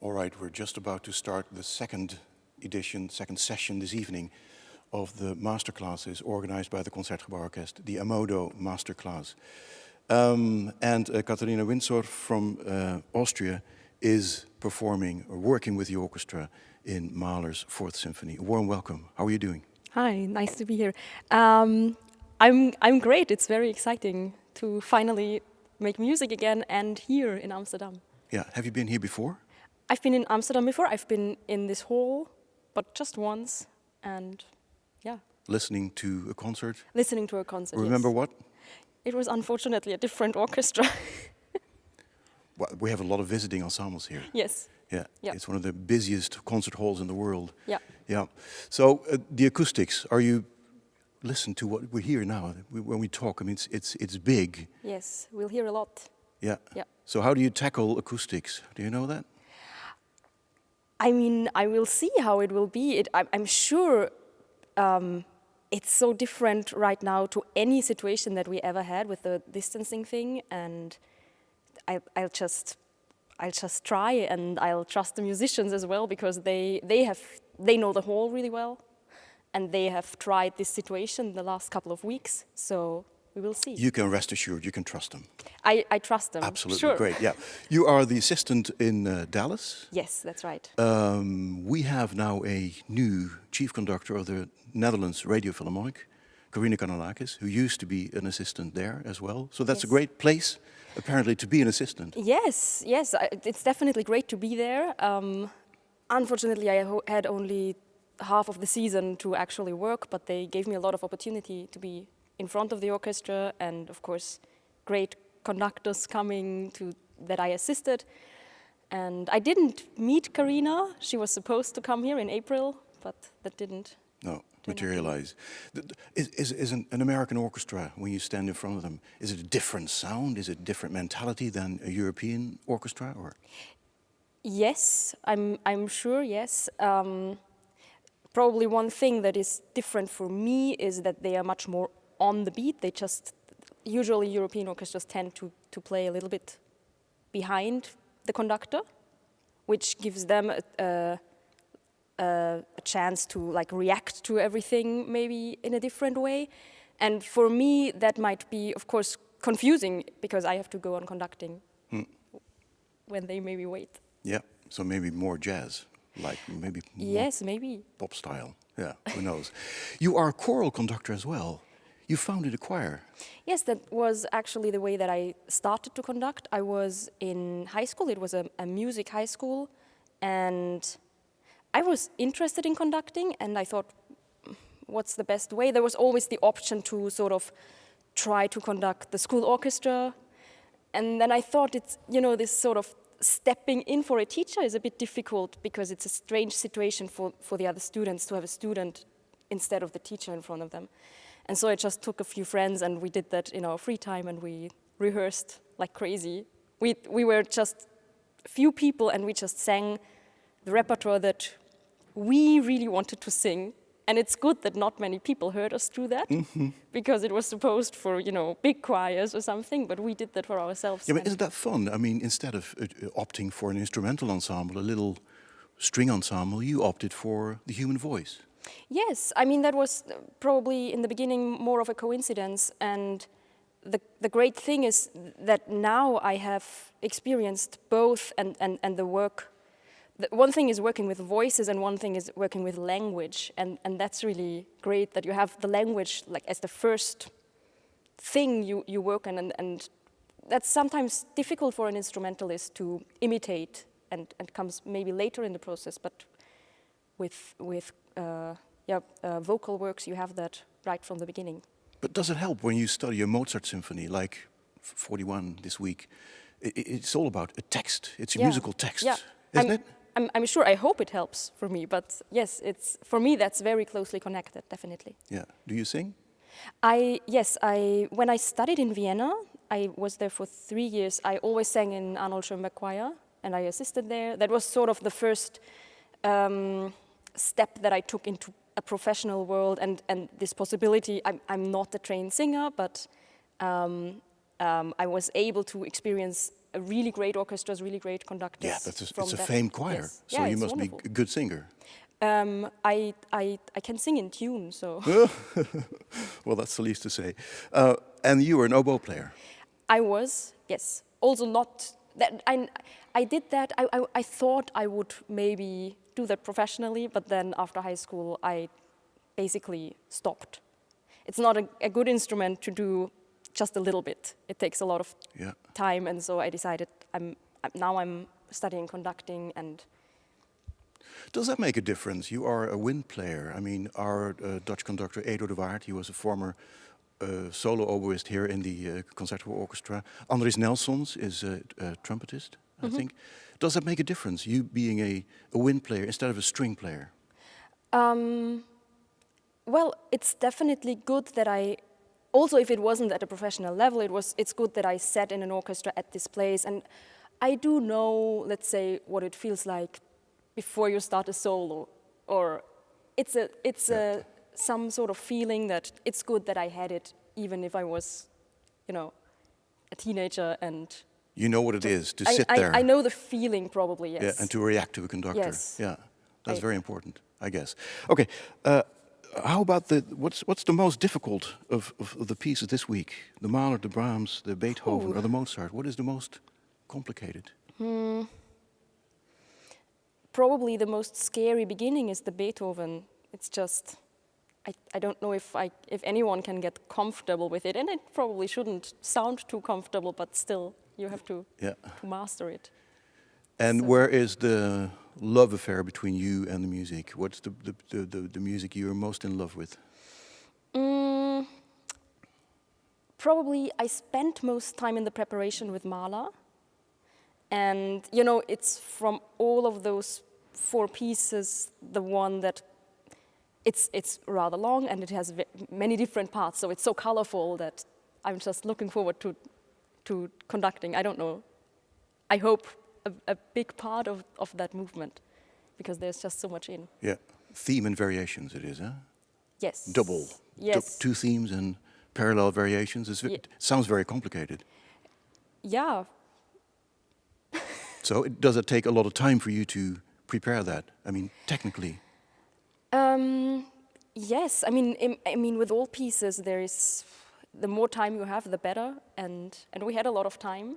All right, we're just about to start the second session this evening of the masterclasses organized by the Concertgebouworkest, the Ammodo Masterclass. Katharina Wincor from Austria is performing or working with the orchestra in Mahler's Fourth Symphony. A warm welcome. How are you doing? Hi, nice to be here. I'm great. It's very exciting to finally make music again and here in Amsterdam. Yeah, have you been here before? I've been in Amsterdam before. I've been in this hall, but just once, and yeah. Listening to a concert? Listening to a concert, Remember yes. what? It was unfortunately a different orchestra. Well, we have a lot of visiting ensembles here. Yes. Yeah, yeah. It's one of the busiest concert halls in the world. Yeah. Yeah. So the acoustics, listen to what we hear now when we talk. I mean, it's big. Yes, we'll hear a lot. Yeah. Yeah. So how do you tackle acoustics? Do you know that? I mean, I will see how it will be. I'm sure it's so different right now to any situation that we ever had with the distancing thing, and I'll just try, and I'll trust the musicians as well, because they know the hall really well, and they have tried this situation the last couple of weeks. So we will see. You can rest assured, you can trust them. I trust them. Absolutely, sure. Great. Yeah, you are the assistant in Dallas. Yes, that's right. We have now a new chief conductor of the Netherlands Radio Philharmonic, Corinna, who used to be an assistant there as well. So that's yes. a great place, apparently, to be an assistant. Yes, it's definitely great to be there. Unfortunately, I had only half of the season to actually work, but they gave me a lot of opportunity to be in front of the orchestra, and of course, great conductors coming to that I assisted. And I didn't meet Corinna. She was supposed to come here in April, but that didn't. No, materialize. Is an American orchestra, when you stand in front of them, is it a different sound? Is it a different mentality than a European orchestra? Or? Yes, I'm sure, yes. Probably one thing that is different for me is that they are much more on the beat. Usually European orchestras tend to play a little bit behind the conductor, which gives them a chance to react to everything maybe in a different way. And for me, that might be, of course, confusing, because I have to go on conducting when they maybe wait. Yeah, so maybe more jazz, maybe more yes, maybe pop style. Yeah, who knows? You are a choral conductor as well. You founded a choir. Yes, that was actually the way that I started to conduct. I was in high school. It was a music high school, and I was interested in conducting, and I thought, what's the best way? There was always the option to sort of try to conduct the school orchestra, and then I thought this sort of stepping in for a teacher is a bit difficult, because it's a strange situation for the other students to have a student instead of the teacher in front of them. And so I just took a few friends, and we did that in our free time, and we rehearsed like crazy. We were just a few people, and we just sang the repertoire that we really wanted to sing. And it's good that not many people heard us do that, because it was supposed for, big choirs or something, but we did that for ourselves. Yeah, but isn't that fun? I mean, instead of opting for an instrumental ensemble, a little string ensemble, you opted for the human voice. Yes, I mean, that was probably in the beginning more of a coincidence, and the great thing is that now I have experienced both, and the work. One thing is working with voices, and one thing is working with language, and that's really great that you have the language as the first thing you work on, and that's sometimes difficult for an instrumentalist to imitate, and comes maybe later in the process, but with vocal works, you have that right from the beginning. But does it help when you study a Mozart symphony, like 41 this week? It's all about a text. It's a musical text, isn't it? I'm sure, I hope it helps for me, but yes, for me that's very closely connected, definitely. Yeah. Do you sing? When I studied in Vienna, I was there for 3 years. I always sang in Arnold Schoenberg Choir, and I assisted there. That was sort of the first step that I took into a professional world, and this possibility. I'm not a trained singer, but I was able to experience a really great orchestras, really great conductors. Yeah, it's a famed choir, Yes. so Yeah, you it's must wonderful. be a good singer. I can sing in tune, so Well, that's the least to say. And you were an oboe player. I was, yes. Also not that I did that. I thought I would maybe do that professionally, but then after high school I basically stopped. It's not a good instrument to do just a little bit. It takes a lot of Yeah. time, and so I decided I'm studying conducting. And Does that make a difference? You are a wind player. I mean, our Dutch conductor Edo de Waard, he was a former solo oboist here in the Concertgebouworkest. Andries Nelsons is a trumpetist, I think. Does that make a difference, you being a wind player instead of a string player? well, it's definitely good that also if it wasn't at a professional level, it's good that I sat in an orchestra at this place, and I do know, let's say, what it feels like before you start a solo, or it's some sort of feeling that it's good that I had it, even if I was, a teenager, and You know what it is to sit there. I know the feeling, probably, yes. Yeah, and to react to a conductor. Yes. Yeah, that's very important, I guess. Okay, how about what's the most difficult of the pieces this week? The Mahler, the Brahms, the Beethoven, or the Mozart? What is the most complicated? Probably the most scary beginning is the Beethoven. It's just, I don't know if anyone can get comfortable with it, and it probably shouldn't sound too comfortable, but still, you have to master it. And where is the love affair between you and the music? What's the music you're most in love with? Probably I spent most time in the preparation with Mahler. And, it's from all of those 4 pieces, the one that it's rather long, and it has many different parts. So it's so colorful that I'm just looking forward to conducting. I don't know. I hope a big part of that movement, because there's just so much in. Yeah, theme and variations it is, huh? Yes. Double. Yes. 2 themes and parallel variations. It sounds very complicated. Yeah. So does it take a lot of time for you to prepare that? I mean, technically. Yes. I mean, with all pieces, the more time you have, the better. And we had a lot of time.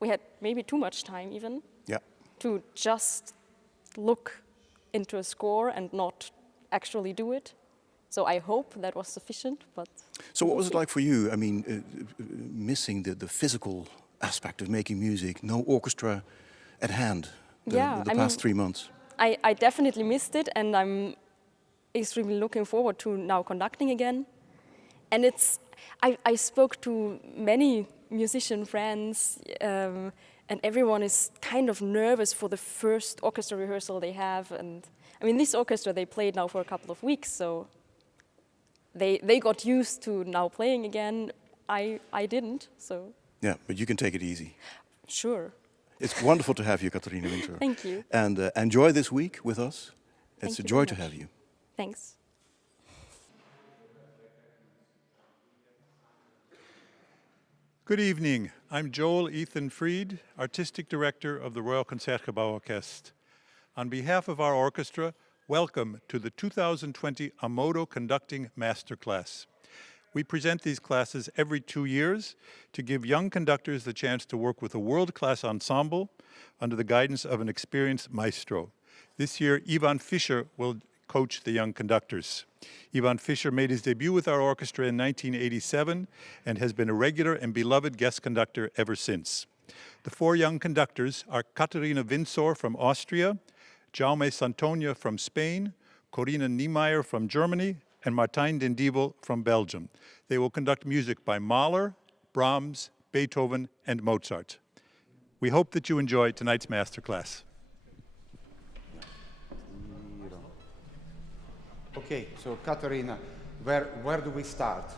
We had maybe too much time even. Yeah. To just look into a score and not actually do it. So I hope that was sufficient. But so what was it like for you? I mean, missing the physical aspect of making music, no orchestra at hand the past 3 months. I definitely missed it, and I'm extremely looking forward to now conducting again. And I spoke to many musician friends, and everyone is kind of nervous for the first orchestra rehearsal they have. And I mean, this orchestra, they played now for a couple of weeks, so they got used to now playing again. I didn't, so. Yeah, but you can take it easy. Sure. It's wonderful to have you, Katharina Wincor. Thank you. And enjoy this week with us. It's a Thank you joy very to much. have you. Thanks. Good evening. I'm Joel Ethan Fried, Artistic Director of the Royal Concertgebouworkest. On behalf of our orchestra, welcome to the 2020 Ammodo Conducting Masterclass. We present these classes every 2 years to give young conductors the chance to work with a world-class ensemble under the guidance of an experienced maestro. This year, Iván Fischer will coach the young conductors. Iván Fischer made his debut with our orchestra in 1987 and has been a regular and beloved guest conductor ever since. The 4 young conductors are Katharina Wincor from Austria, Jaume Santonja from Spain, Corinna Niemeyer from Germany, and Martijn Dendievel from Belgium. They will conduct music by Mahler, Brahms, Beethoven, and Mozart. We hope that you enjoy tonight's masterclass. Okay, so Katharina, where do we start?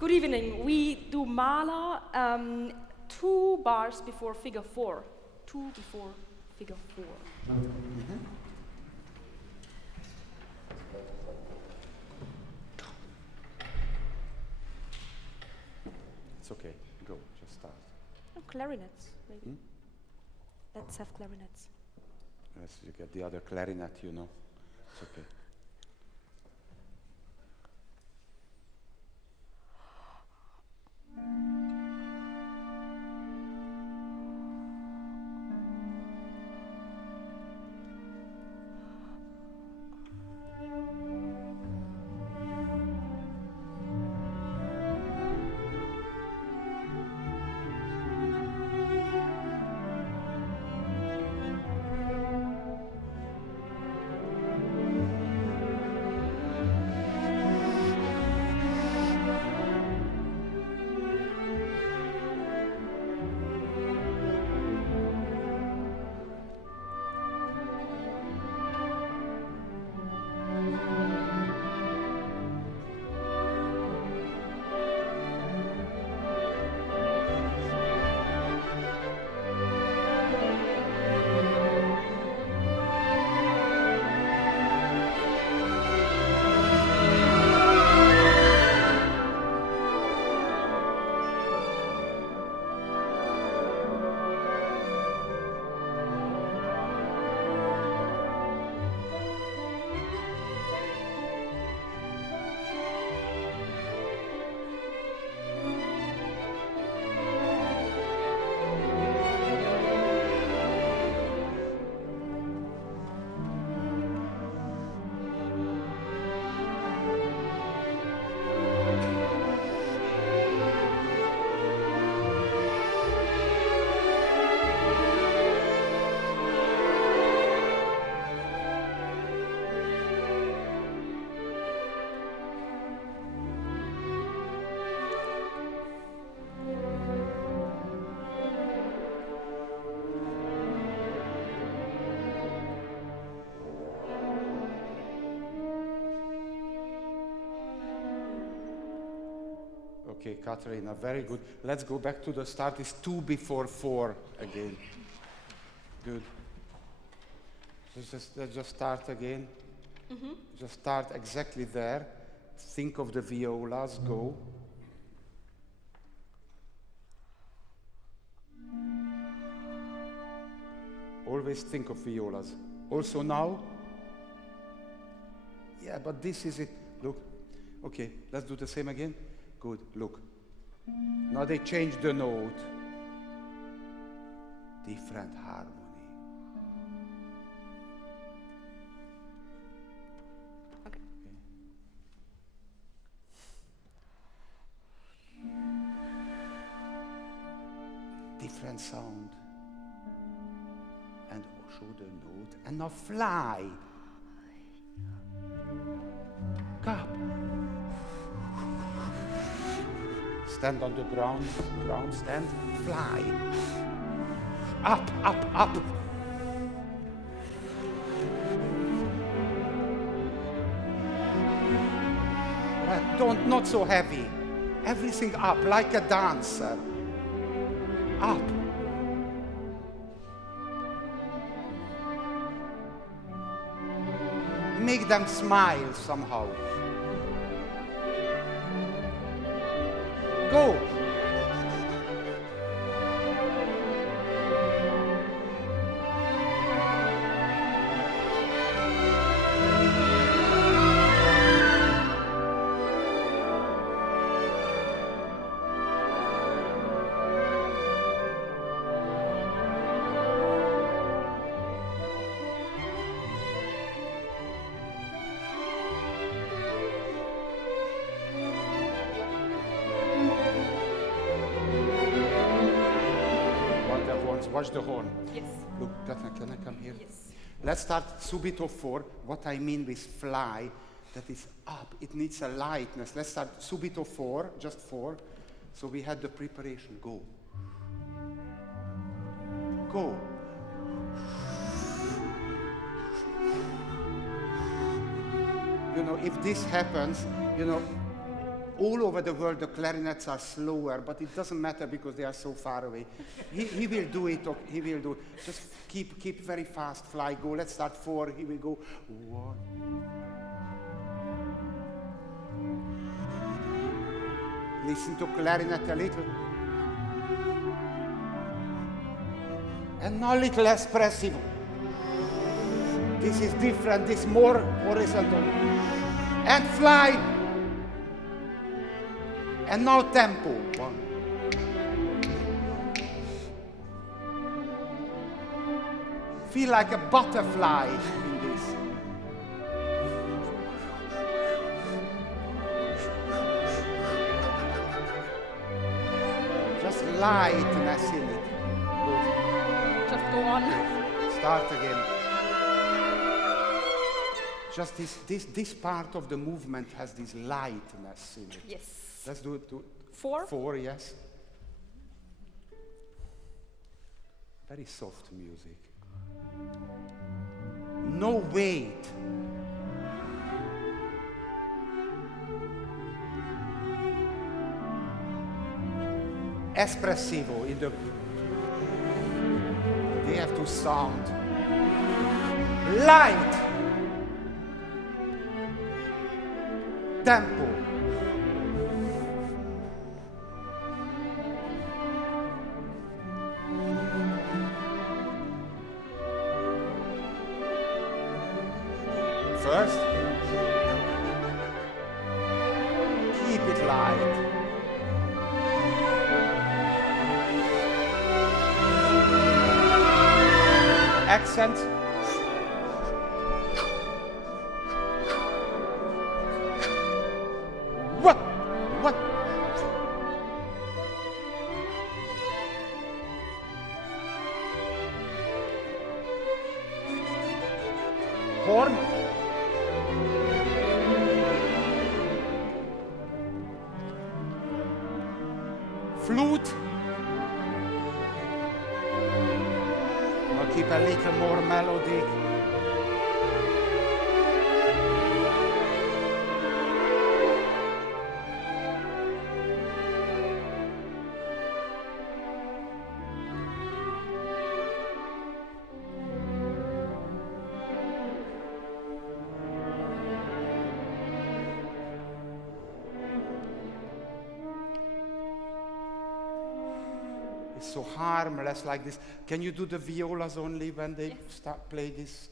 Good evening. We do Mahler 2 bars before figure 4. 2 before figure 4. Mm-hmm. It's okay, go, just start. Oh, clarinets, maybe. Let's have clarinets. Yes, you get the other clarinet, you know. It's okay. Okay, Katharina, very good. Let's go back to the start. It's 2 before 4 again. Good. Let's just start again. Just start exactly there. Think of the violas. Go. Always think of violas. Also now? Yeah, but this is it. Look. Okay, let's do the same again. Good, look. Now they change the note. Different harmony. Okay. Different sound. And show the note. And now fly. Up. Stand on the ground, stand, fly. Up, up, up. But not so heavy. Everything up, like a dancer. Up. Make them smile somehow. Go. Watch the horn. Yes. Look, Katharina, can I come here? Yes. Let's start subito 4. What I mean with fly, that is up. It needs a lightness. Let's start subito 4, just 4. So we had the preparation. Go. Go. You know, if this happens, you know, all over the world the clarinets are slower, but it doesn't matter because they are so far away. He will do it. He will do it. Just keep very fast. Fly. Go. Let's start 4. He will go 1. Listen to clarinet a little. And now a little espressivo. This is different, this more horizontal. And fly. And now tempo. 1. Feel like a butterfly in this. Just lightness in it. Good. Just go on. Start again. Just this part of the movement has this lightness in it. Yes. Let's do it. 4. 4, yes. Very soft music. No weight. Espressivo in the. They have to sound light. Tempo. First, keep it light. Accent. What? What? Horn. Flute. I'll keep a little more melody. So harmless like this. Can you do the violas only when they start play this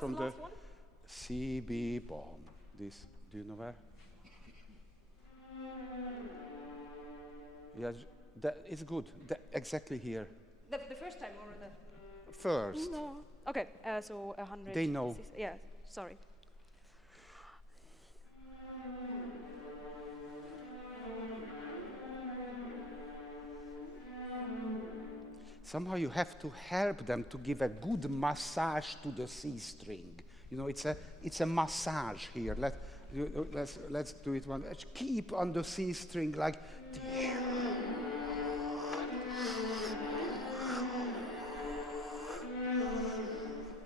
from the C, B, bomb? This, do you know where? Yeah, that is good. Exactly here. The first time or the? First. No. Okay, so 100. They know. Yeah, sorry. Somehow you have to help them to give a good massage to the C string. You know, it's a massage here. Let's do it one. Let's keep on the C string like.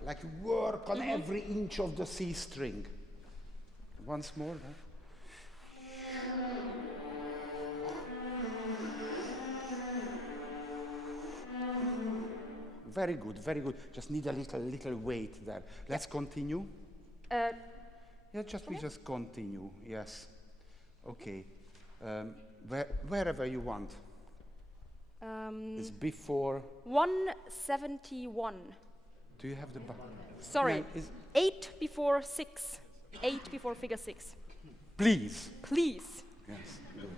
Like work on every inch of the C string. Once more. Huh? Very good, very good. Just need a little weight there. Let's continue. Yeah, we just continue. Yes. Okay. Wherever you want. It's before. 171. Do you have the? Sorry. 8 before 6. 8 before figure 6. Please. Please. Yes. Good.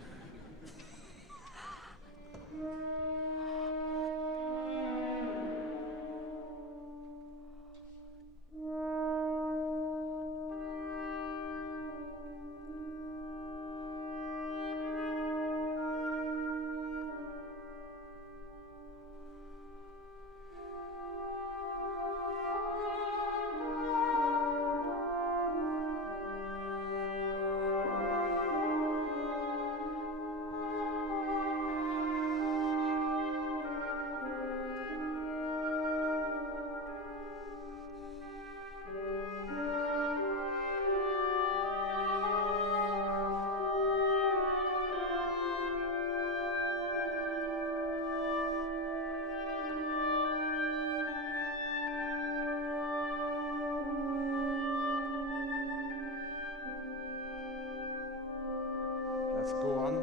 Let's go on.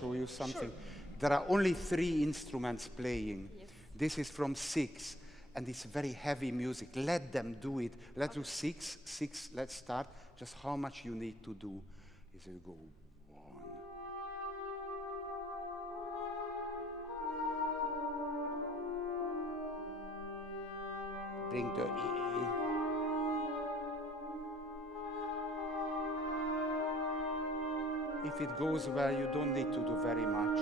show you something. There are only 3 instruments playing. Yes. This is from 6, and it's very heavy music. Let them do it. Let's do 6. Let's start. Just how much you need to do is you go 1. Bring the E. If it goes well, you don't need to do very much.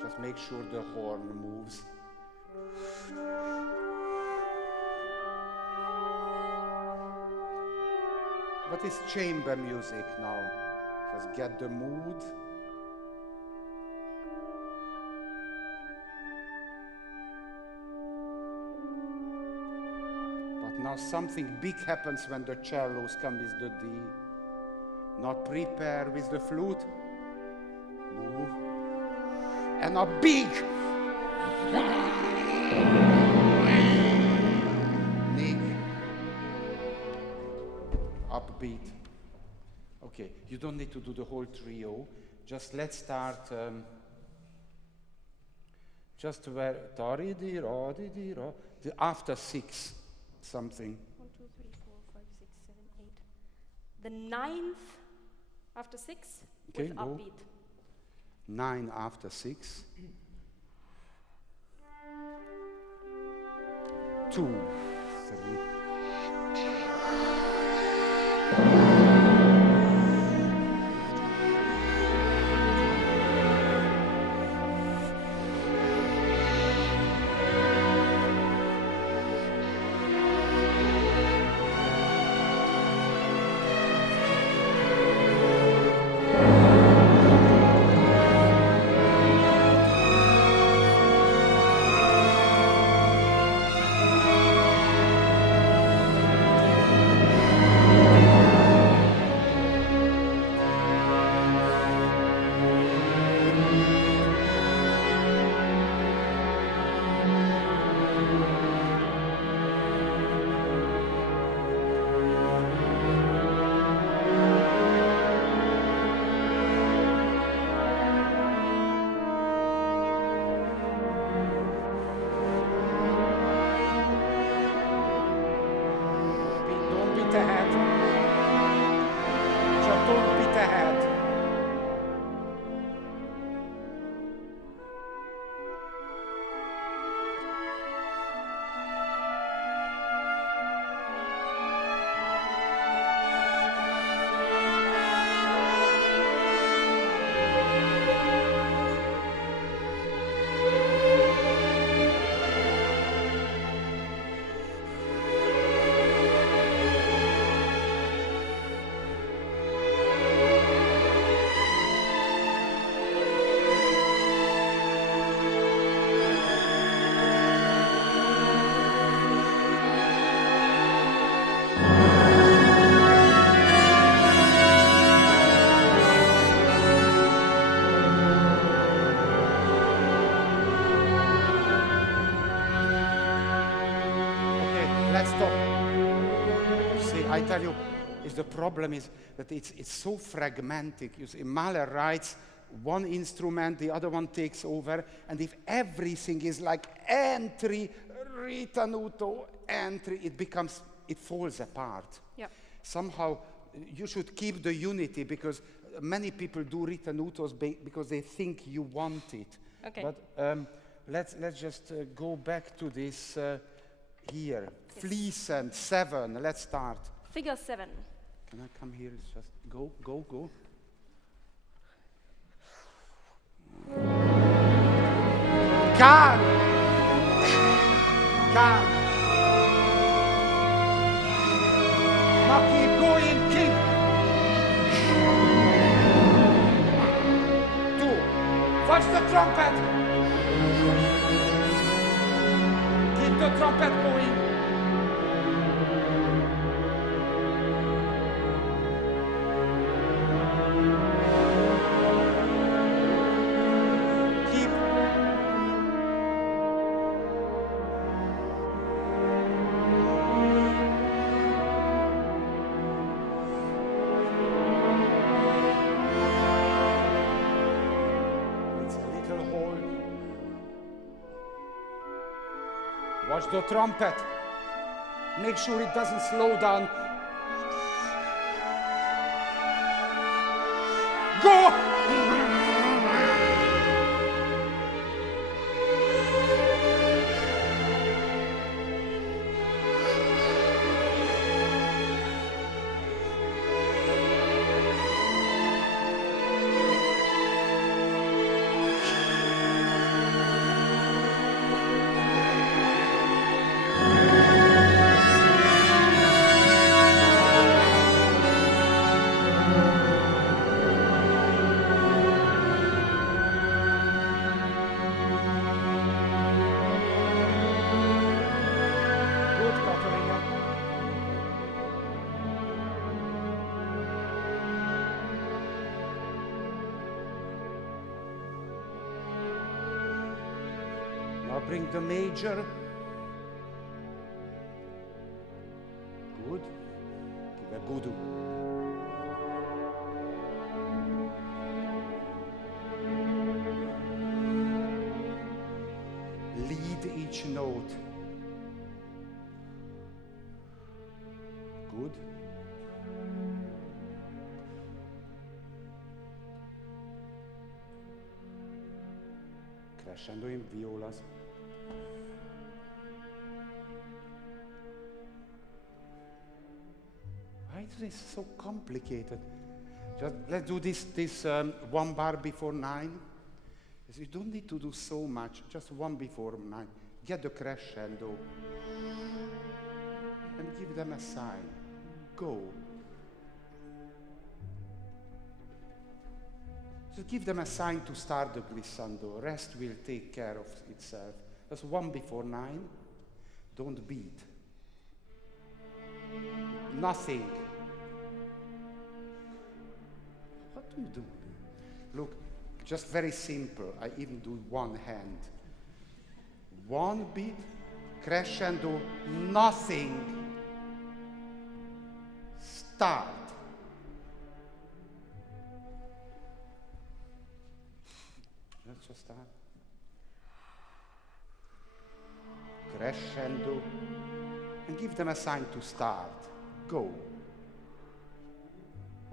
Just make sure the horn moves. But it's chamber music now. Just get the mood. But now something big happens when the cellos come with the D. Not prepare with the flute. Move. And a big. Nick. Upbeat. Okay, you don't need to do the whole trio. Just let's start. Just where after 6 something. 1, 2, 3, 4, 5, 6, 7, 8. The 9th after 6 Okay, with go. upbeat. 9 after 6. 2, 3. I tell you, the problem is that it's so fragmented. You see, Mahler writes one instrument, the other one takes over, and if everything is like entry, ritenuto, entry, it falls apart. Yeah. Somehow, you should keep the unity, because many people do ritenutos because they think you want it. Okay. But let's just go back to this here. Yes. Fließen, 7. Let's start. Figure 7. Can I come here? It's just go, go, go. Calm! Calm! Now keep going, keep! 2. Watch the trumpet! Keep the trumpet going. Watch the trumpet. Make sure it doesn't slow down. Go! Bring the major. Good. Give a good. Lead each note. Good. Crescendo in violas. Why is this so complicated? Just let's do this one bar before 9. You don't need to do so much, just one before 9. Get the crescendo and give them a sign. Go. Just give them a sign to start the glissando. Rest will take care of itself. That's one before 9. Don't beat. Nothing. What do you do? Look, just very simple. I even do one hand. One beat, crescendo, nothing. Start. Let's just start. Crescendo. And give them a sign to start. Go.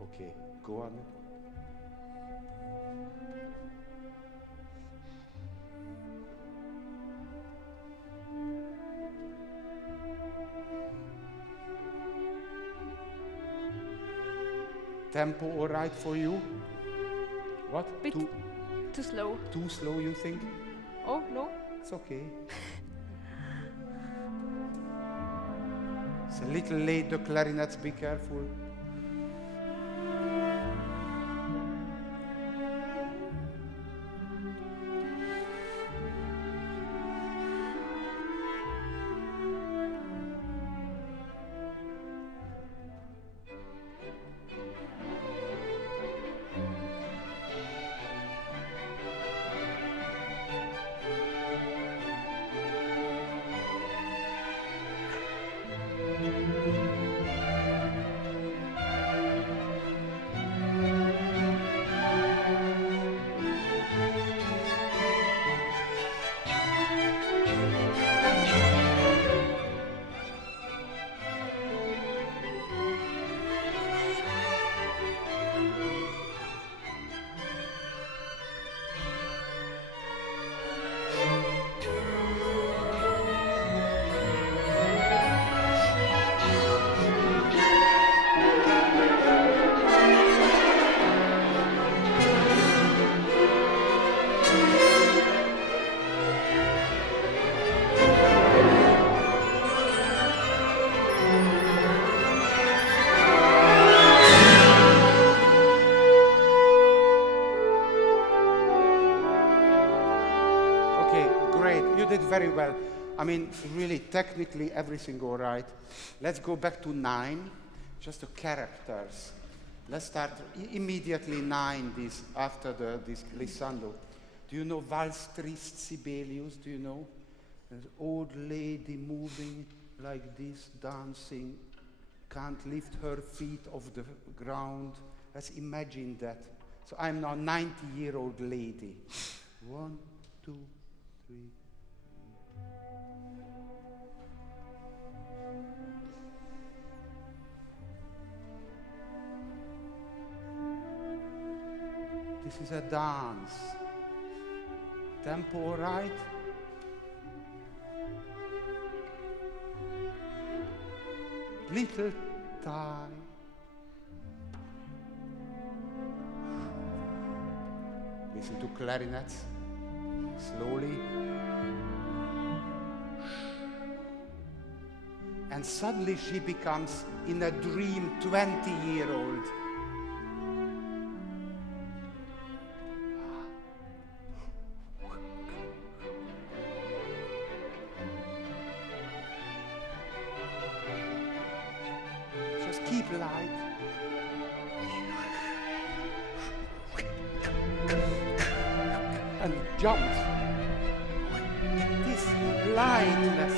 Okay, go on. Tempo all right for you? What? Bit too slow. Too slow, you think? Oh, no. It's okay. It's a little late, the clarinets, be careful. Very well. I mean, really, technically, everything all right. Let's go back to 9, just the characters. Let's start immediately 9, after this glissando. Do you know Valse Triste Sibelius? Do you know? An old lady moving like this, dancing, can't lift her feet off the ground. Let's imagine that. So I'm now 90-year-old lady. 1, 2, 3. This is a dance. Tempo all right? Little time. Listen to clarinets, slowly. And suddenly she becomes, in a dream, 20-year-old. Just keep light. And jumps. This lightness.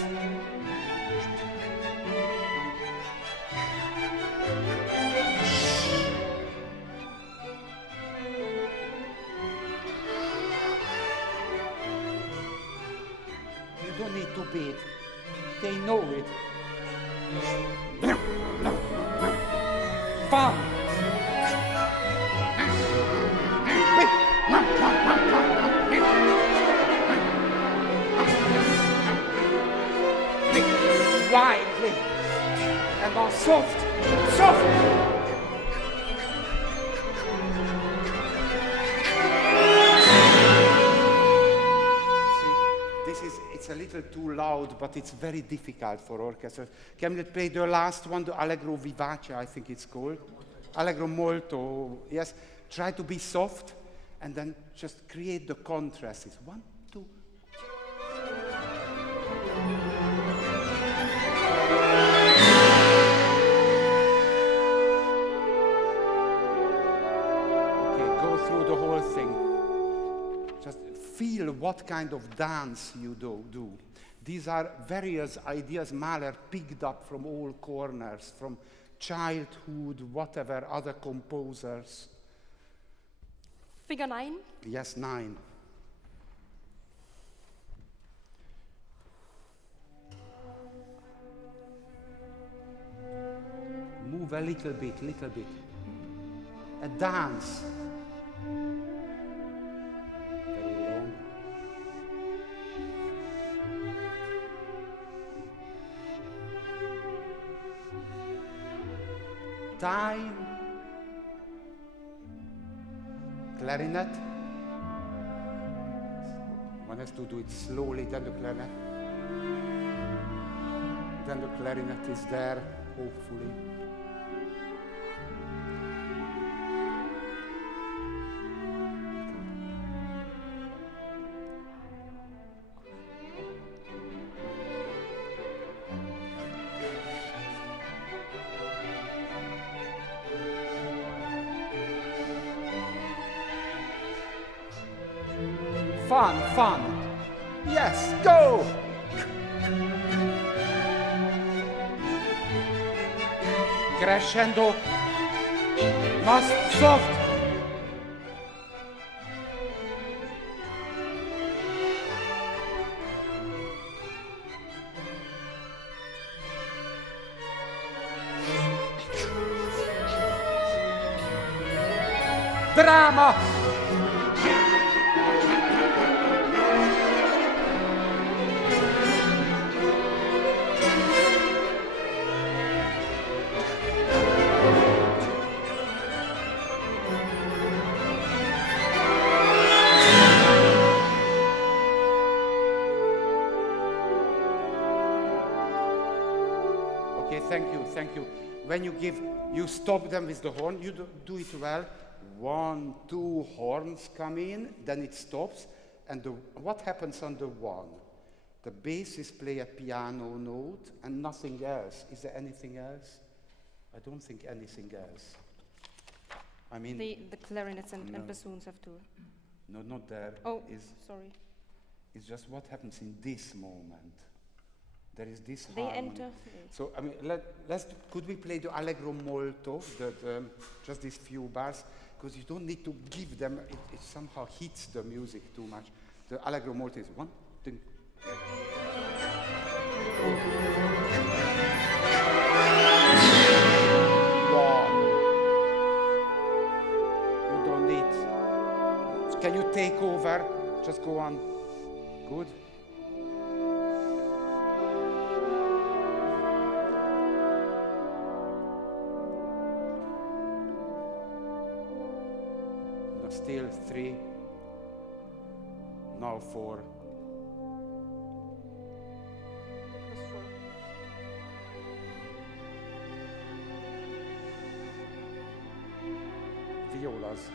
You don't need to beat. They know it. Fun. Wildly. And now soft. It's a little too loud, but it's very difficult for orchestra. Can we play the last one, the Allegro Vivace, I think it's called? Allegro molto, yes. Try to be soft, and then just create the contrast. It's 1, 2. Okay, go through the whole thing. Just feel what kind of dance you do. These are various ideas Mahler picked up from all corners, from childhood, whatever, other composers. Figure 9. Yes, 9. Move a little bit. A dance. Very long. Time. Clarinet. One has to do it slowly, then the clarinet. Then the clarinet is there, hopefully. Fun. Yes, go! Crescendo. Must soft. Drama. Thank you. When you stop them with the horn, you do it well. 1, 2 horns come in, then it stops. And what happens on the 1? The basses play a piano note and nothing else. Is there anything else? I don't think anything else. I mean... The clarinets and bassoons have to... No, not there. Oh, sorry. It's just what happens in this moment. There is this they harmony. enter. So I mean, could we play the Allegro molto, just these few bars, because you don't need to give them. It somehow hits the music too much. The Allegro molto is 1, 2. You don't need can you take over? Just go on. Good. No, still 3. Now 4. Violas.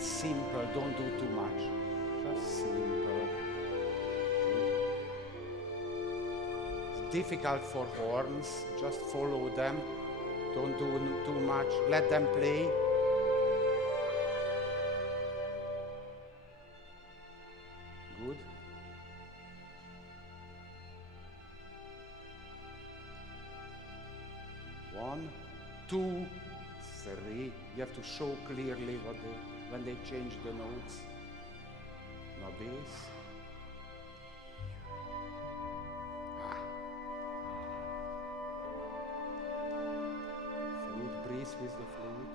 Simple, don't do too much. Just simple. It's difficult for horns, just follow them. Don't do too much, let them play. Good. One, 2, 3. You have to show clearly when they change the notes. Now bass. Flute, breathe with the flute.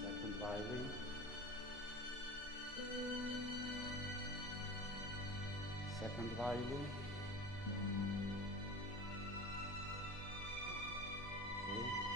Second violin. Second violin. Okay.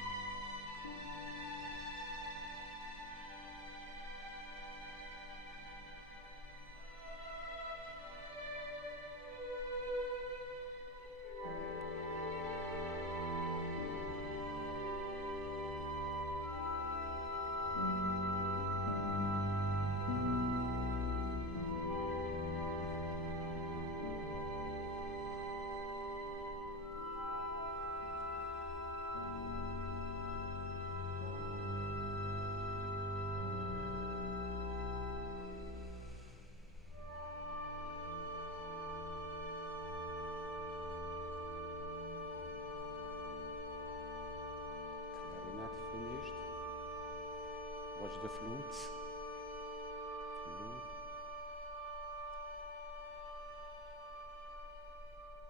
the flutes.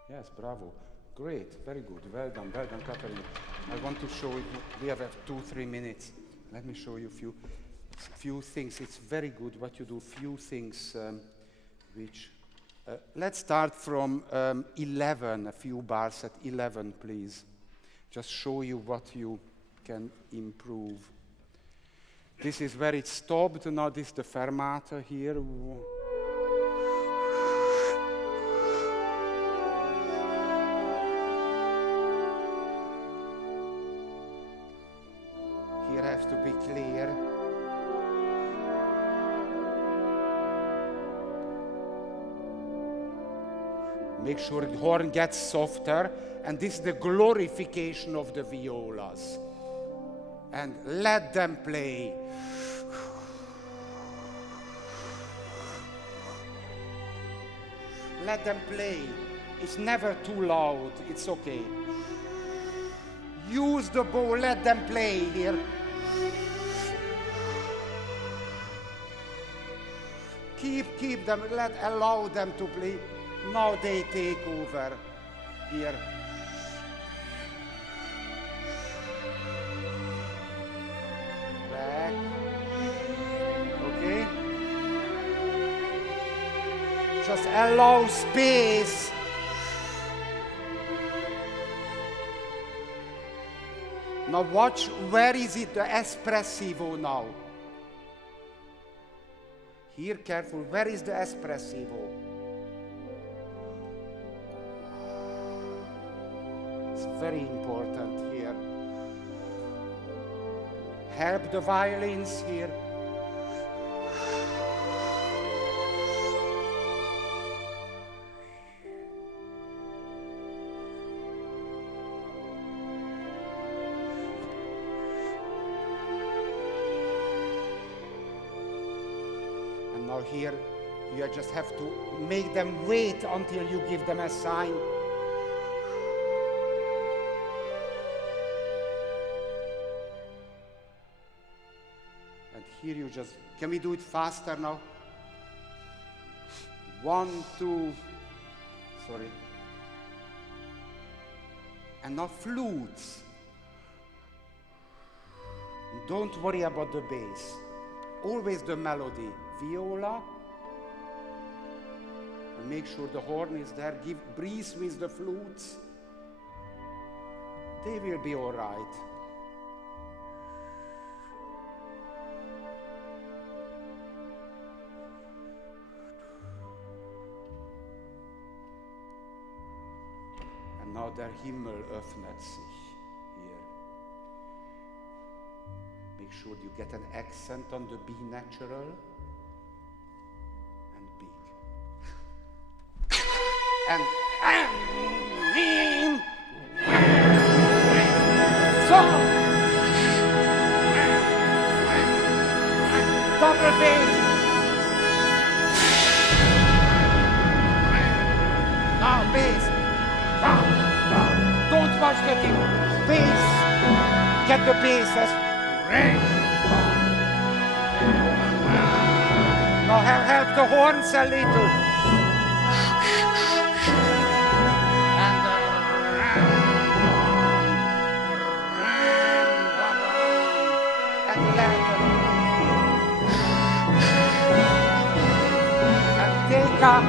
Yes, bravo. Great, very good. Well done, Katharina. I want to show you, we have 2-3 minutes. Let me show you few things. It's very good what you do, few things which... let's start from 11, a few bars at 11, please. Just show you what you can improve. This is where it stopped, now this is the fermata here. Here has to be clear. Make sure the horn gets softer, and this is the glorification of the violas. And let them play. Let them play. It's never too loud, it's okay. Use the bow, let them play here. Keep them, allow them to play. Now they take over here. Back. Okay. Just allow space. Now watch, where is it the espressivo now? Here, careful, where is the espressivo? It's very important here. Help the violins here. And now here, you just have to make them wait until you give them a sign. Here you just, can we do it faster now? 1, 2, sorry. And now flutes. Don't worry about the bass. Always the melody. Viola. And make sure the horn is there. Breathe with the flutes. They will be all right. Now der Himmel öffnet sich here. Make sure you get an accent on the B natural and big. And so double bass. Now bass. Don't watch the thing. Bass. Get the basses. Now help the horns a little. And let them. And take up.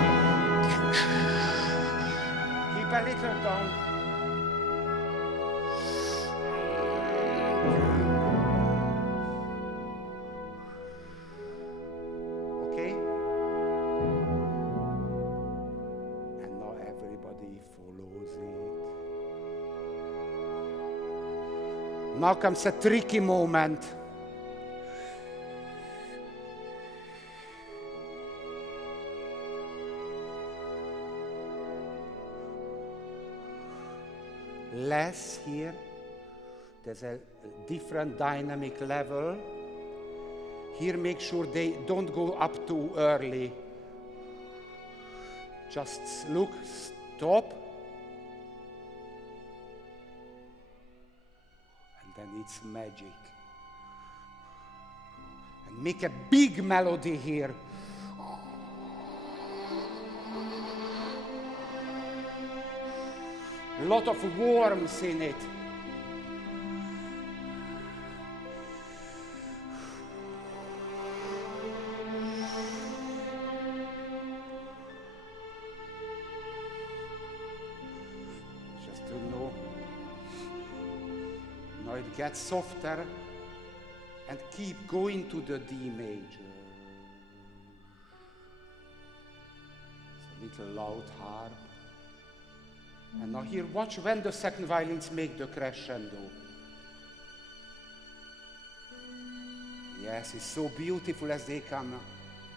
Keep a little down. Now comes a tricky moment. Less here. There's a different dynamic level. Here, make sure they don't go up too early. Just look, stop. And then it's magic. And make a big melody here. A lot of warmth in it. Just to know. Now it gets softer and keep going to the D major. It's a little loud harp. And now here, watch when the second violins make the crescendo. Yes, it's so beautiful as they come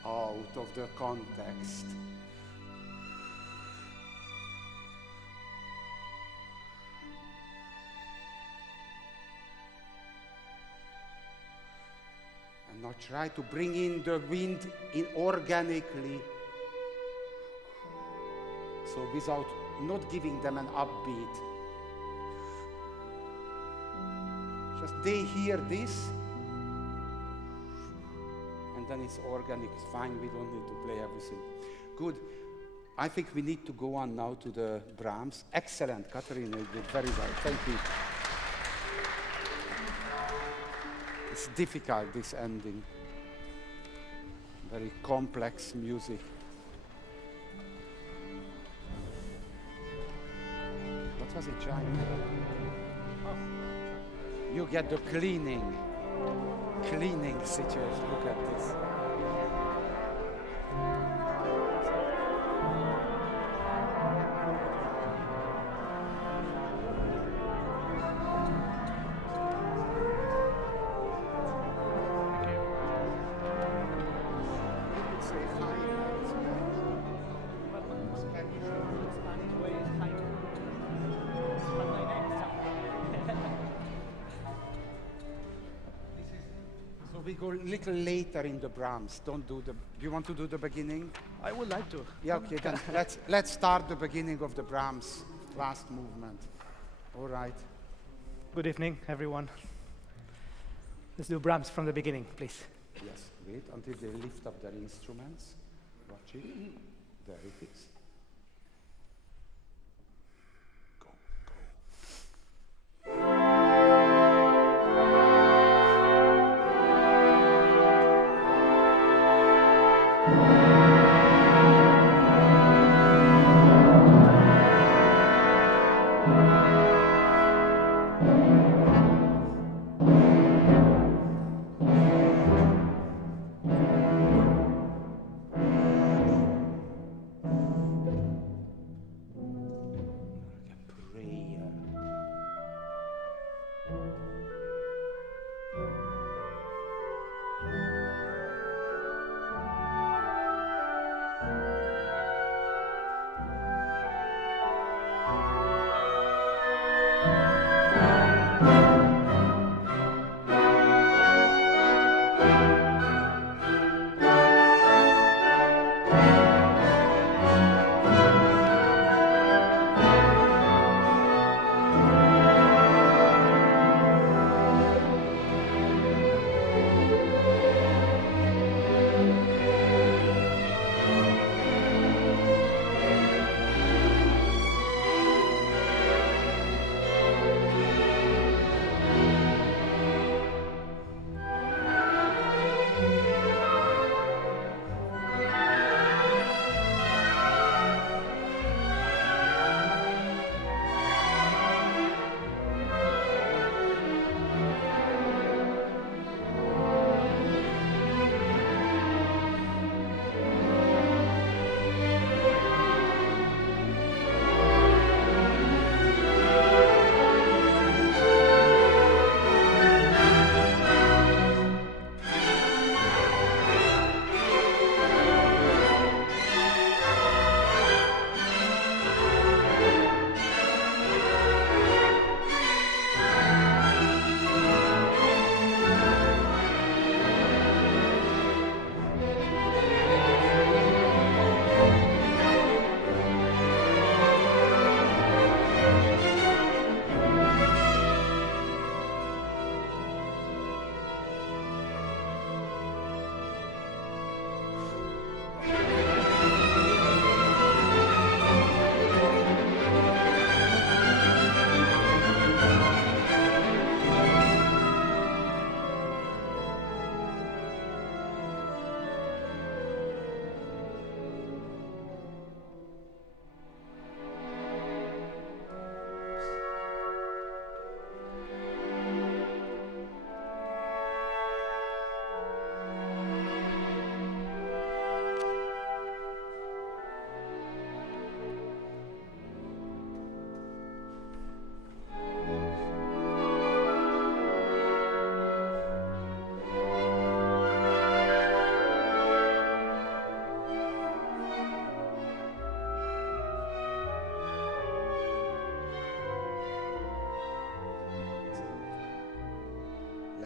out of the context. And now try to bring in the wind in organically. So without not giving them an upbeat. Just they hear this, and then it's organic, it's fine, we don't need to play everything. Good. I think we need to go on now to the Brahms. Excellent, Katharina, you did very well, thank you. It's difficult, this ending. Very complex music. What was it, Jaume? You get the cleaning situation. Look at this. We go a little later in the Brahms. Don't do the. Do you want to do the beginning? I would like to. Yeah, okay. Then let's start the beginning of the Brahms last movement. All right. Good evening, everyone. Let's do Brahms from the beginning, please. Yes. Wait until they lift up their instruments. Watch it. There it is.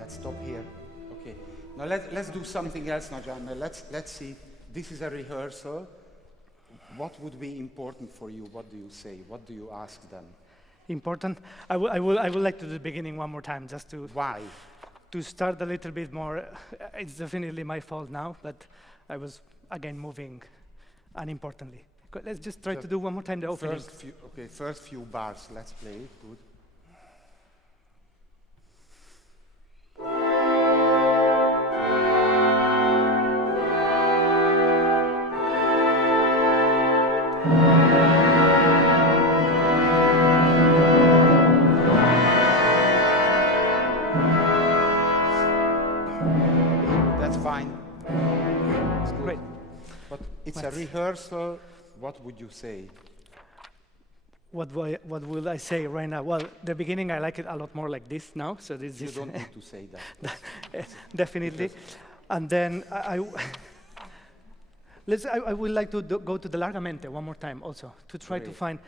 let's stop here. Okay. Now let's do something else now, Jaume. Let's see. This is a rehearsal. What would be important for you? What do you say? What do you ask them? Important. I would like to do the beginning one more time, just to Why? to start a little bit more. It's definitely my fault now, but I was again moving unimportantly. Let's just try to do one more time the opening. First few bars. Let's play it. Good. That's fine. It's good. Great. But it's a rehearsal. What would you say? What will I say right now? Well, the beginning I like it a lot more like this now. So this You is don't need to say that. definitely. And then I would like to go to the largamente one more time also to try to Great. find.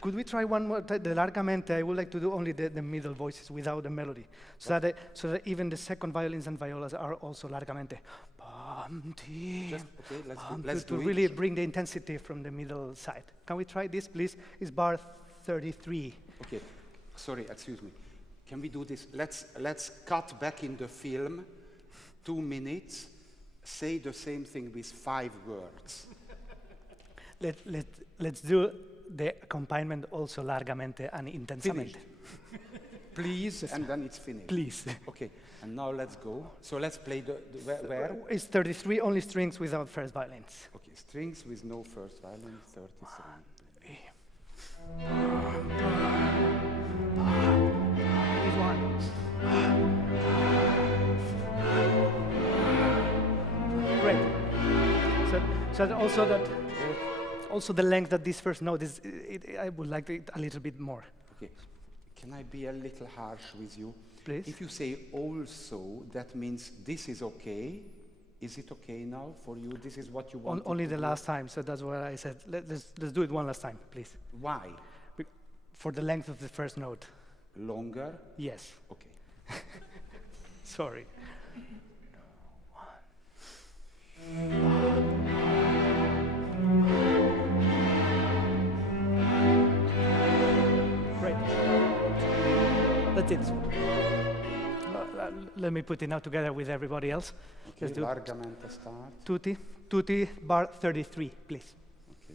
Could we try one more time the largamente? I would like to do only the middle voices without the melody, so that even the second violins and violas are also largamente. Let's To do really it. bring the intensity from the middle side. Can we try this, please? It's bar 33. Okay. Sorry, excuse me. Can we do this? Let's cut back in the film. 2 minutes. Say the same thing with 5 words. Let's do the accompaniment also largamente and intensamente. Finished. Please, and then it's finished. Please. Okay, and now let's go. So let's play where? It's 33, only strings without first violins. Okay, strings with no first violin, 33. This one. Great. Also the length of this first note is, I would like it a little bit more. Okay, can I be a little harsh with you? Please. If you say also, that means this is okay. Is it okay now for you? This is what you want? Only the last time, so that's what I said. Let's do it one last time, please. Why? For the length of the first note. Longer? Yes. Okay. Sorry. Great. That's it. Let me put it now together with everybody else. Okay, Let's do largamente start. tutti, bar 33, please. Okay.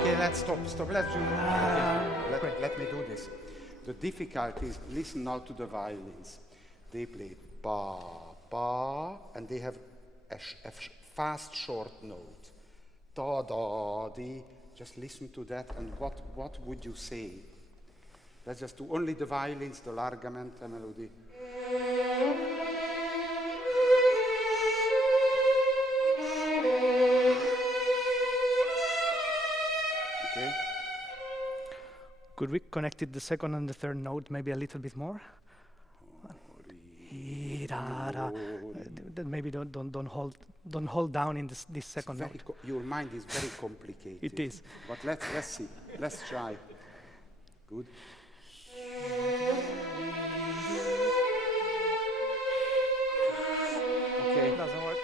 Okay, let's stop. Let's do let me do this. The difficulty is, listen now to the violins. They play ba, ba, and they have a fast short note. Da, da, di. Just listen to that, and what would you say? Let's just do only the violins, the largamente melody. Okay. Could we connect it the second and the third note maybe a little bit more? Then maybe don't hold down in this second note. Your mind is very complicated. It is. But let's see. Let's try. Good. Okay. Doesn't work.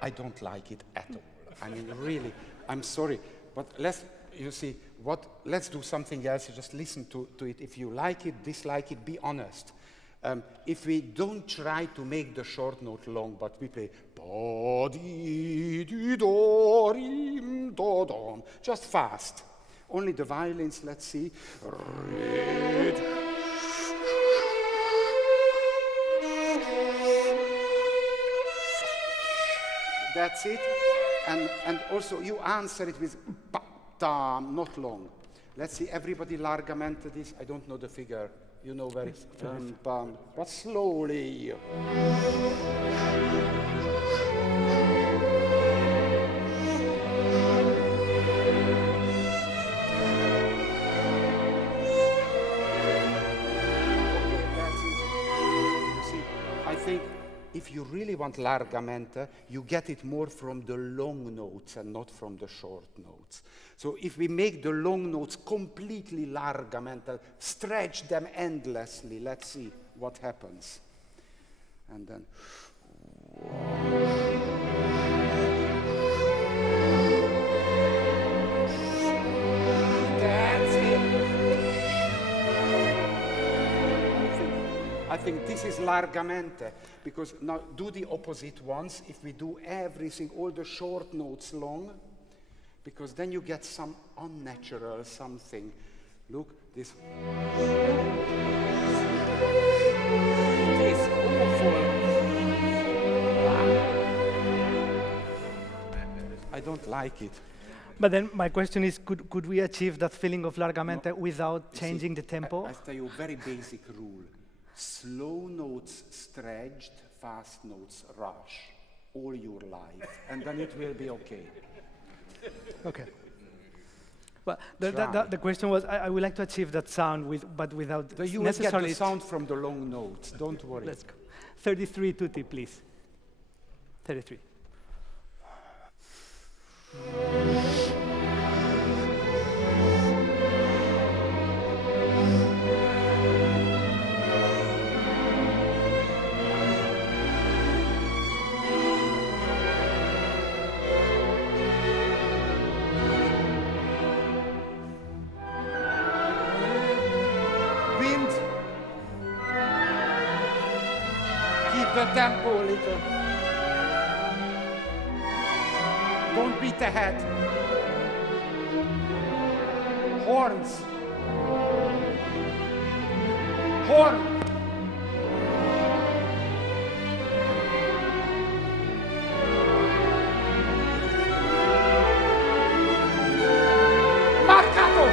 I don't like it at all. I mean, really, I'm sorry. But let's do something else. You just listen to it. If you like it, dislike it, be honest. If we don't try to make the short note long, but we play ba di di do rim do don, just fast. Only the violins. Let's see. That's it. And also you answer it with ba tam, not long. Let's see. Everybody largamente this. I don't know the figure. You know very but slowly. want largamente, you get it more from the long notes and not from the short notes. So if we make the long notes completely largamente, stretch them endlessly, let's see what happens. And then... That's it. I think this is largamente, because now do the opposite ones. If we do everything, all the short notes long, because then you get some unnatural something. Look, this. This awful. I don't like it. But then my question is, could we achieve that feeling of largamente without changing the tempo? I'll tell you a very basic rule. Slow notes stretched, fast notes rush all your life, and then it will be okay. Okay. Well, the question was, I would like to achieve that sound, but without You will get necessarily... the sound from the long notes, don't worry. Let's go. 33 tutti, please. 33. Wind. Keep the tempo a little. Don't beat the head. Horns. Horn. Marcato.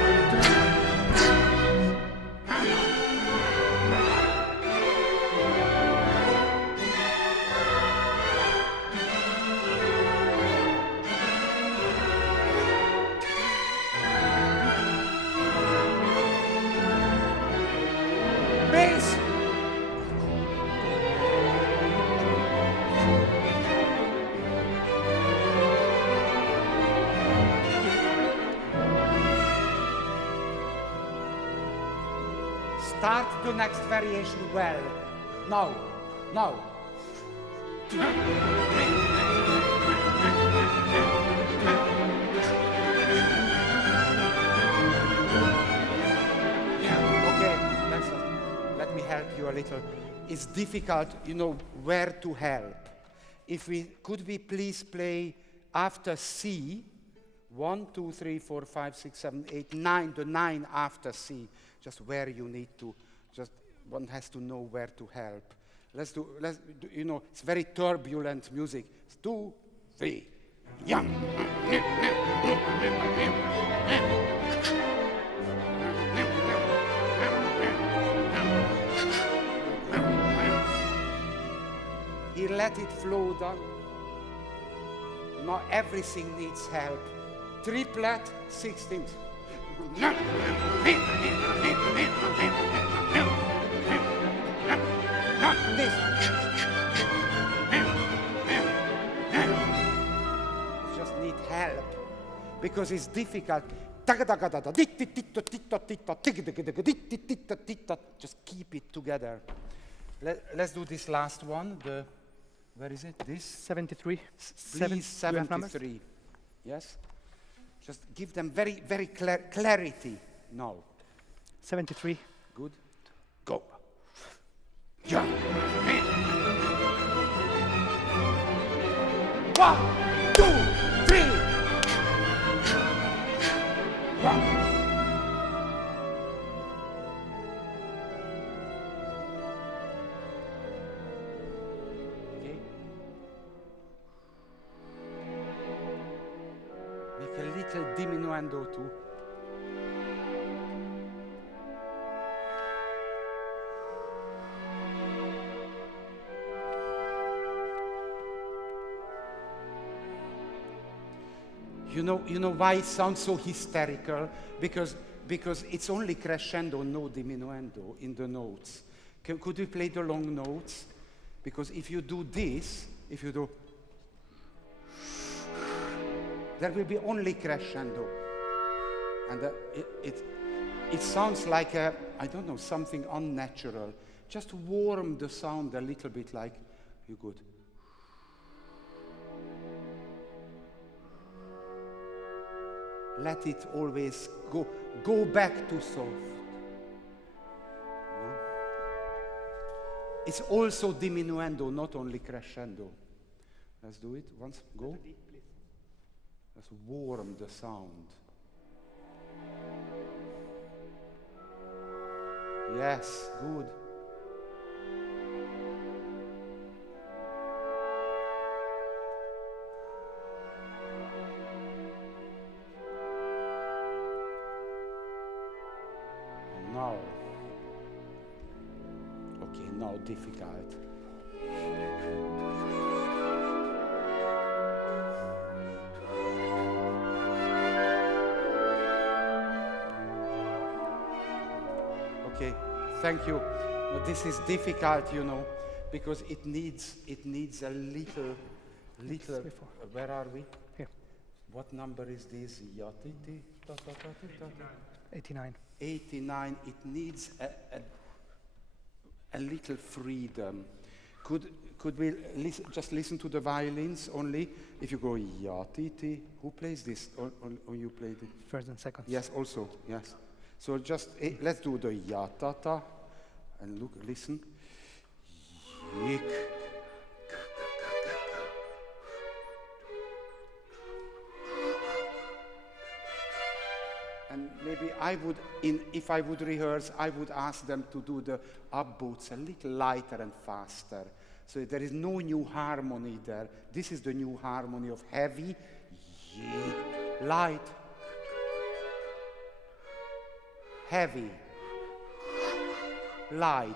Bass. Start the next variation well. Now. Okay, let me help you a little. It's difficult, where to help. Could we please play after C, 1, 2, 3, 4, 5, 6, 7, 8, 9, the 9 after C, just where you need to, one has to know where to help. Let's do, it's very turbulent music. It's 2, 3, yum. He let it flow down. Now everything needs help. Triplet, 16th. This. You just need help because it's difficult. Just keep it together. Let's do this last one. Where is it? This? 73. Please, 73. Yes? Just give them very, very clarity now. 73. Good. Go. Yeah. 1, 2, 3. 1. Okay. Make a little diminuendo too. You know why it sounds so hysterical? Because it's only crescendo, no diminuendo in the notes. Could we play the long notes? Because if you do this, if you do, there will be only crescendo. And it sounds like I don't know, something unnatural. Just warm the sound a little bit, like you could. Let it always go back to soft. No? It's also diminuendo, not only crescendo. Let's do it once. Go. Let's warm the sound. Yes, good. And now, okay, now difficult. Okay, thank you. No, this is difficult, you know, because it needs a little. Where are we? Here. What number is this? 89. 89. It needs a little freedom. Could we just listen to the violins only? If you go who plays this? Or you played it? First and second. Yes, also, yes. So just, let's do the ya-ta-ta, and look, listen. Yik. And maybe if I would rehearse, I would ask them to do the up boots a little lighter and faster. So there is no new harmony there. This is the new harmony of heavy, light, heavy, light.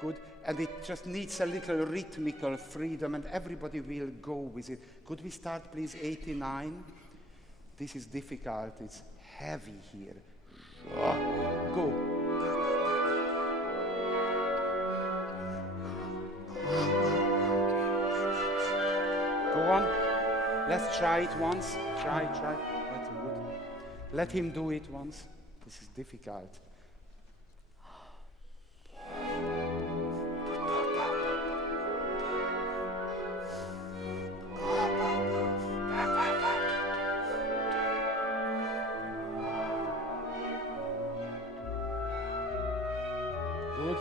Good. And it just needs a little rhythmical freedom, and everybody will go with it. Could we start, please, 89? This is difficult. It's heavy here. Go. Go on. Let's try it once. Try. That's good. Let him do it once. This is difficult. Good.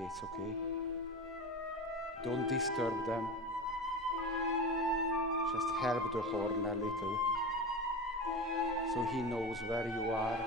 It's okay. Don't disturb them. Just help the horn a little, so he knows where you are.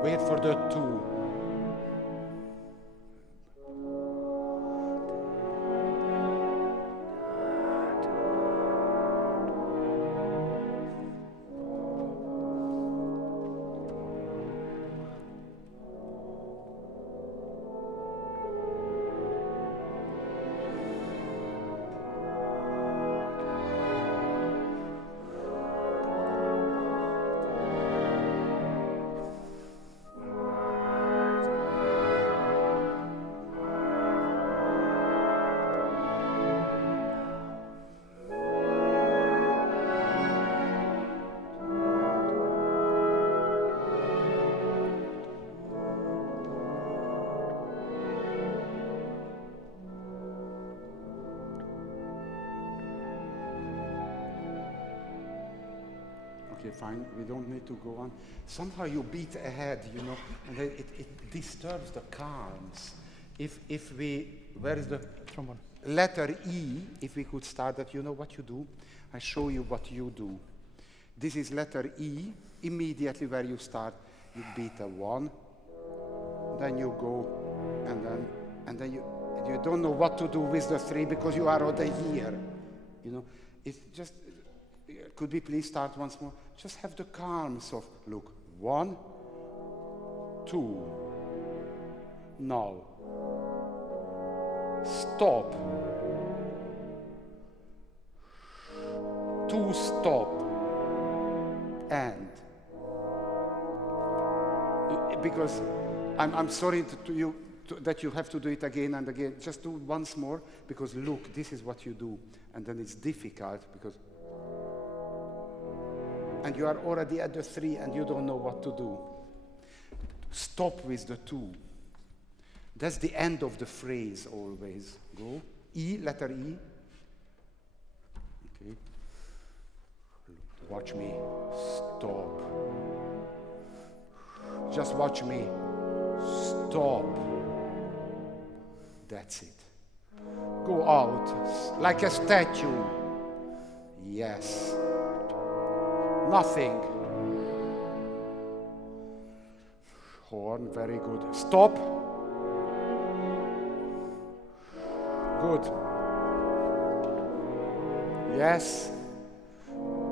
Wait for the two. Okay, fine. We don't need to go on. Somehow you beat ahead, you know, and it disturbs the calms. If we, where is the Trombone. letter E? If we could start that, you know what you do? I show you what you do. This is letter E. Immediately where you start, you beat a 1, then you go, and then you don't know what to do with the 3 because you are over here. You know, it's just. Could we please start once more? Just have the calms of, look, 1, 2, now, stop, 2, stop, and. Because I'm sorry to you that you have to do it again and again. Just do once more, because look, this is what you do. And then it's difficult, because and you are already at the 3 and you don't know what to do. Stop with the 2. That's the end of the phrase always. Go. E, letter E. Okay. Watch me. Stop. Just watch me. Stop. That's it. Go out like a statue. Yes. Nothing. Horn, very good. Stop. Good. Yes.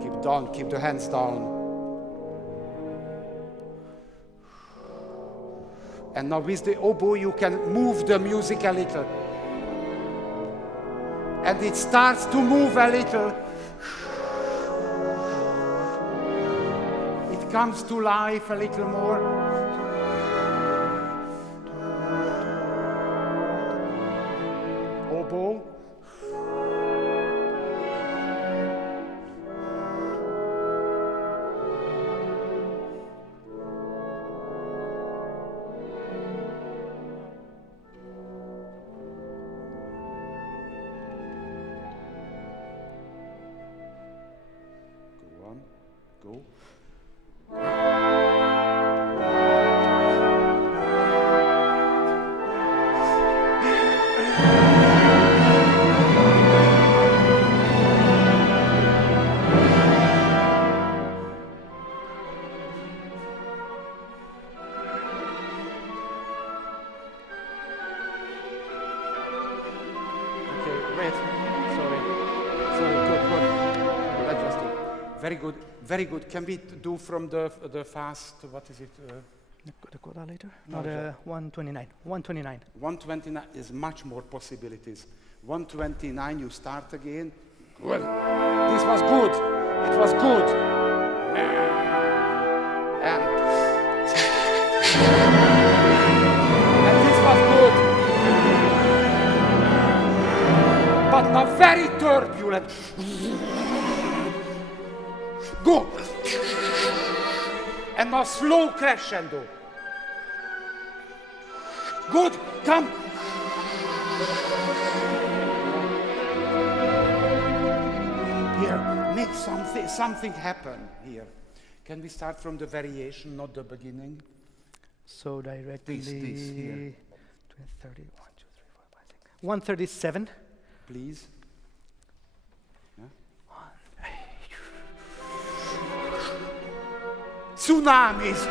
Keep down, keep the hands down. And now with the oboe you can move the music a little. And it starts to move a little. It comes to life a little more. Oboe. Go on. Go. Very good. Can we do from the fast, what is it? The coda later? No, the 129. 129. 129 is much more possibilities. 129, you start again. Well, this was good. It was good. And this was good. But now very turbulent. Go! And now slow crescendo. Good, come! Here, make something happen here. Can we start from the variation, not the beginning? So directly... This here. 30, 1, 2, 3, 4, 5, 6. 137. Please. Tsunamis.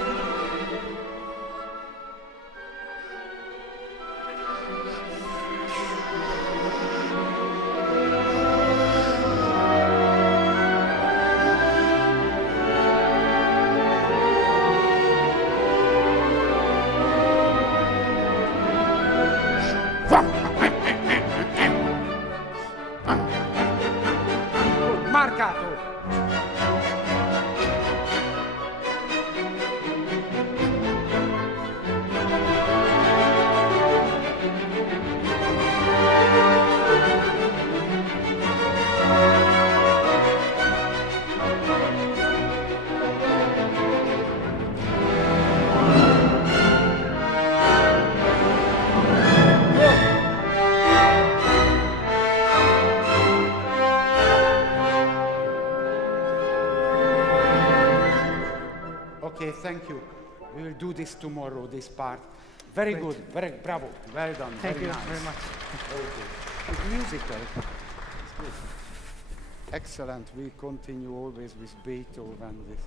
Marcato. practice tomorrow this part. Very Great. good. Very bravo. Well done. Thank very you nice. very much. Very good. It's musical. It's good. Excellent. We continue always with Beethoven. With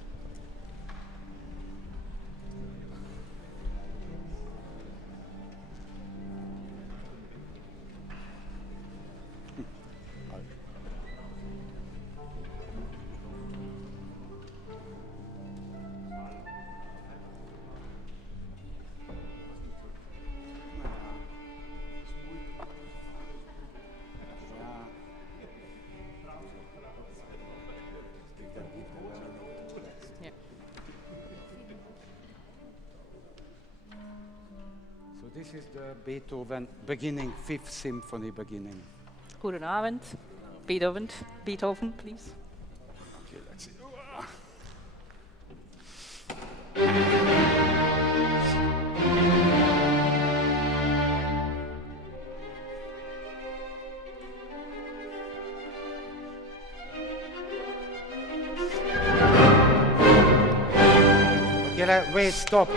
This is the Beethoven beginning, Fifth Symphony beginning. Goedenavond. Beethoven, please. Okay, let's see. Okay, wait, stop.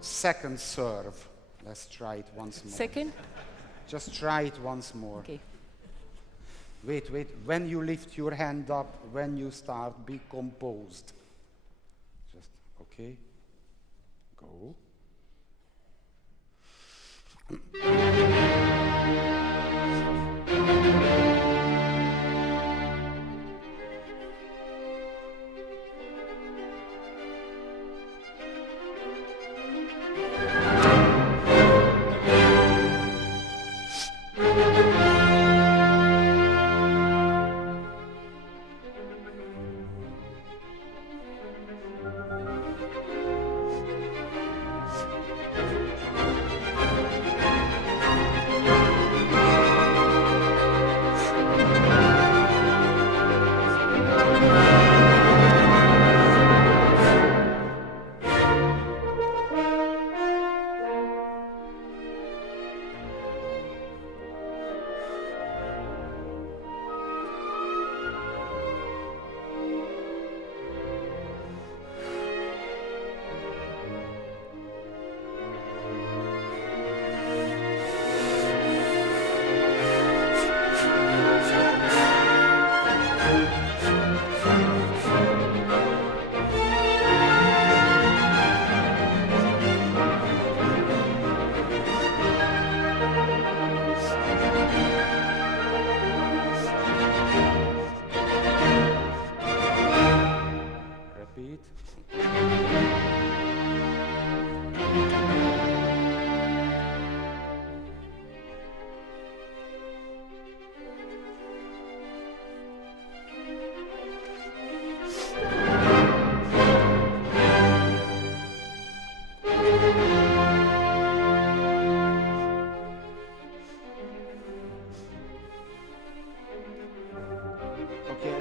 Second serve. Let's try it once more. Second. Just try it once more. Okay. Wait. When you lift your hand up, when you start, be composed. Just, okay. Go.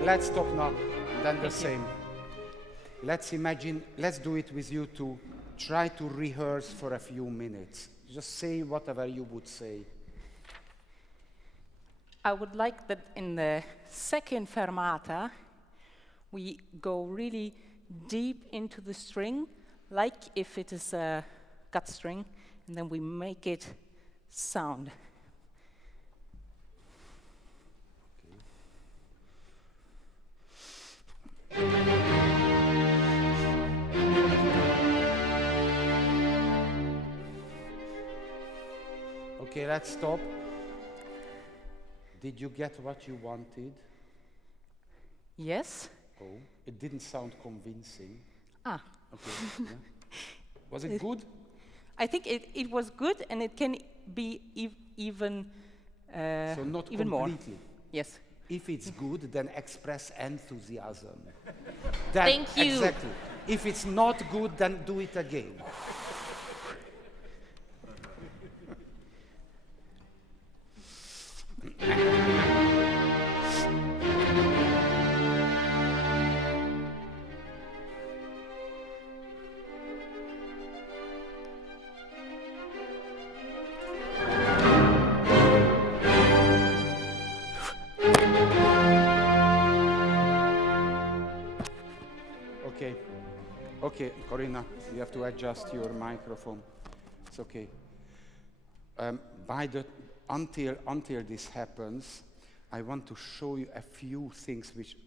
Let's stop now, then the same. Let's imagine, let's do it with you two. Try to rehearse for a few minutes. Just say whatever you would say. I would like that in the second fermata, we go really deep into the string, like if it is a gut string, and then we make it sound. Okay, let's stop. Did you get what you wanted? Yes. Oh, it didn't sound convincing. Ah. Okay. Yeah. Was it good? I think it was good, and it can be even so not even completely. more. Yes. If it's good, then express enthusiasm. Thank you. Exactly. If it's not good, then do it again. Okay, Corinna. You have to adjust your microphone. It's okay. Until this happens, I want to show you a few things which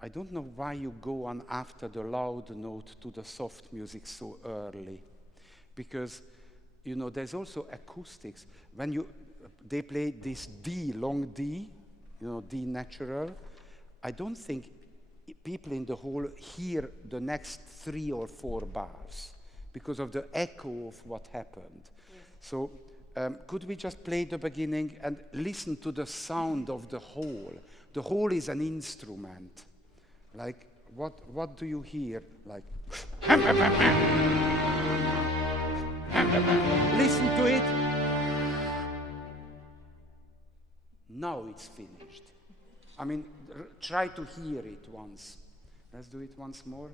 I don't know why you go on after the loud note to the soft music so early, because you know there's also acoustics. When they play this D, long D, you know, D natural, I don't think people in the hall hear the next 3 or 4 bars because of the echo of what happened. Yes. So could we just play the beginning and listen to the sound of the whole? The whole is an instrument. Like, what do you hear? Like, listen to it. Now it's finished. I mean, try to hear it once. Let's do it once more.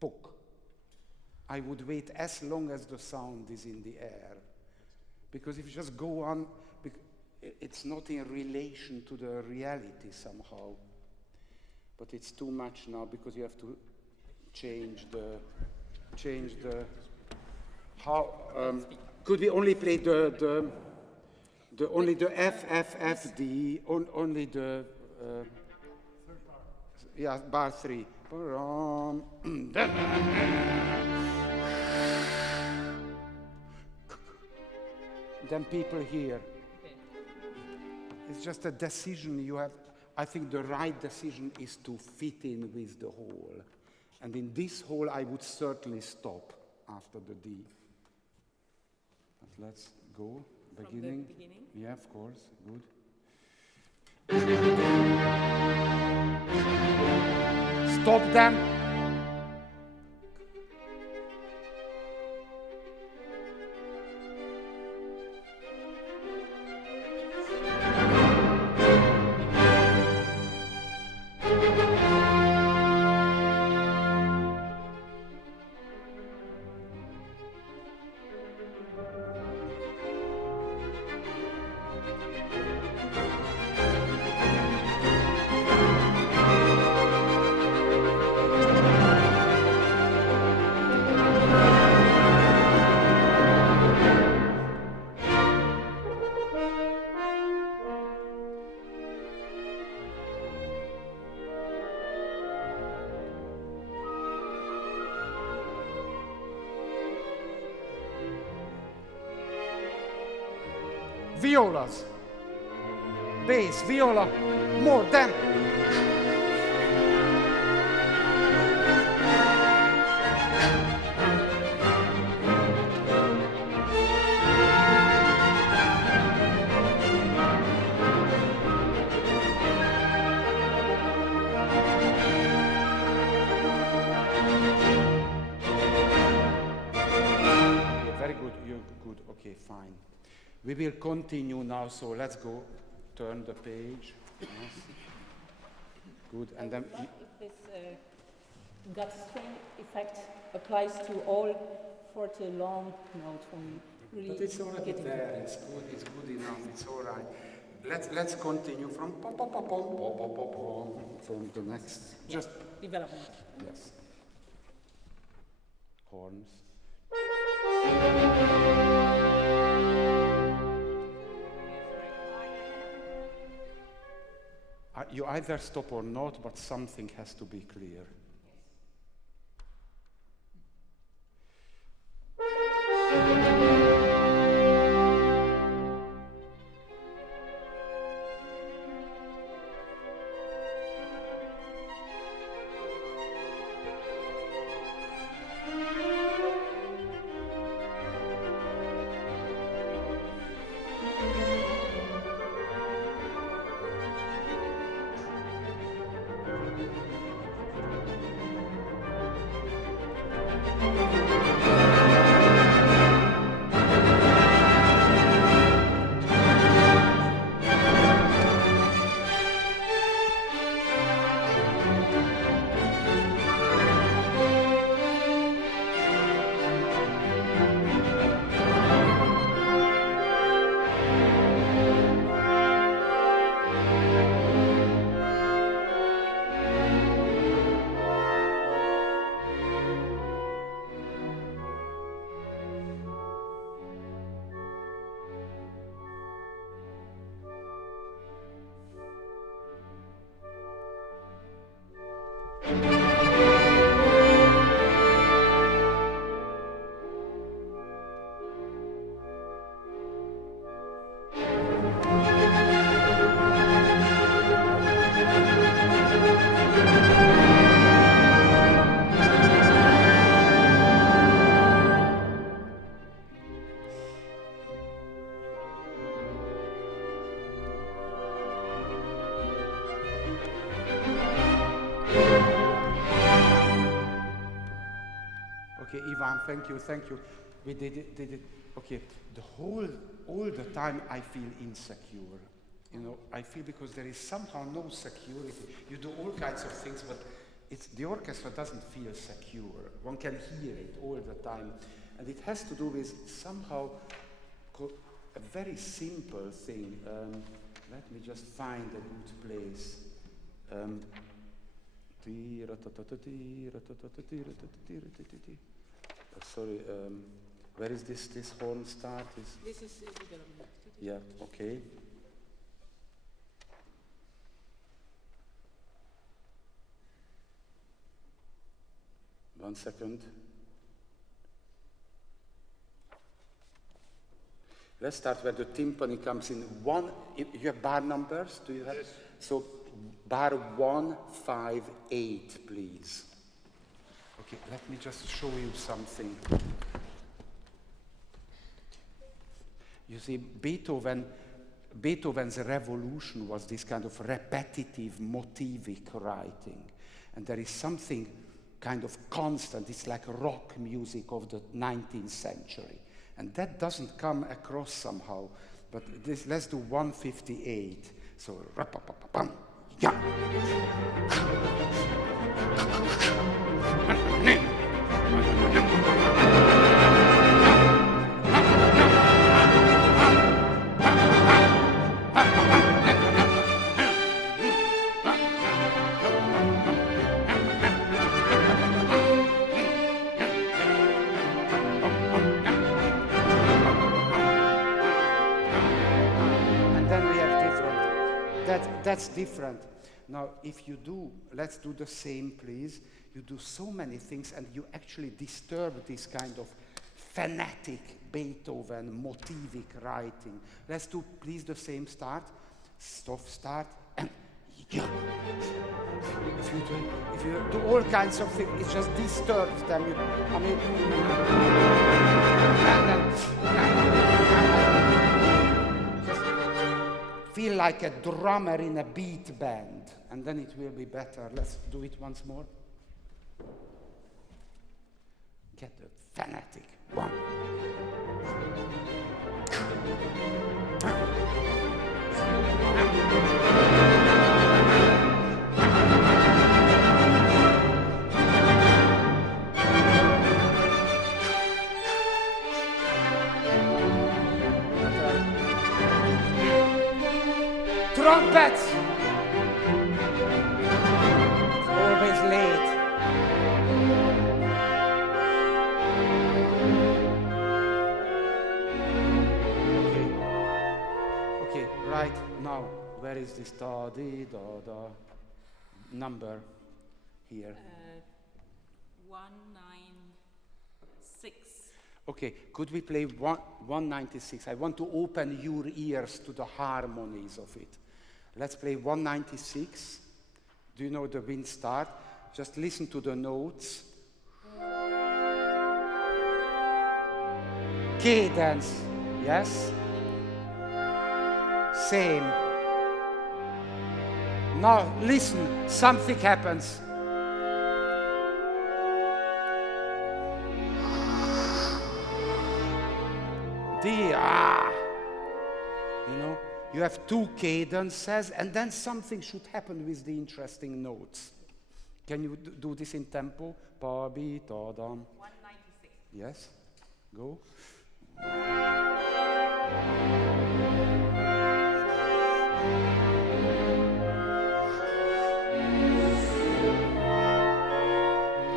Book. I would wait as long as the sound is in the air. Because if you just go on, it's not in relation to the reality somehow. But it's too much now because you have to change the how could we only play the only the F D only the yeah, bar 3. Then people hear. It's just a decision you have. I think the right decision is to fit in with the whole. And in this whole, I would certainly stop after the D. But let's go. Beginning. From the beginning? Yeah, of course. Good. Stop them. Violas, bass, viola, more, them. Okay, very good, you're good, okay, fine. We will continue now, so let's go, turn the page. Yes. Good, and then... If this gut string effect applies to all 40 long notes when we really But it's already there, it's good enough, it's all right. Let's continue from from the next, just... development. Yes. Horns. You either stop or not, but something has to be clear. Okay, Iván, thank you. We did it. Okay, all the time I feel insecure. You know, I feel because there is somehow no security. You do all kinds of things, but the orchestra doesn't feel secure. One can hear it all the time. And it has to do with somehow a very simple thing. Let me just find a good place. Sorry, where is this horn start? This is development. Yeah, okay. One second. Let's start where the timpani comes in. You have bar numbers? Do you have? Yes. So bar 1, 5, 8, please. Okay, let me just show you something. You see, Beethoven's revolution was this kind of repetitive, motivic writing. And there is something kind of constant. It's like rock music of the 19th century. And that doesn't come across somehow. But let's do 158. So, ra-pa-pa-pa-pam, yeah. That's different. Now, if you do, let's do the same, please. You do so many things, and you actually disturb this kind of fanatic Beethoven, motivic writing. Let's do, please, the same start. Start, and yeah. If you do all kinds of things, it just disturbs them. I mean, feel like a drummer in a beat band, and then it will be better. Let's do it once more. Get the fanatic one. Trumpets! It's always late. Okay, right now, where is this da-dee-da-da number here? 196. Okay, could we play 196? I want to open your ears to the harmonies of it. Let's play 196. Do you know the wind start? Just listen to the notes. Cadence, yes? Same. Now listen, something happens. You know, you have two cadences, and then something should happen with the interesting notes. Can you do this in tempo? Pa, bi, ta, dam. 196. Yes, go.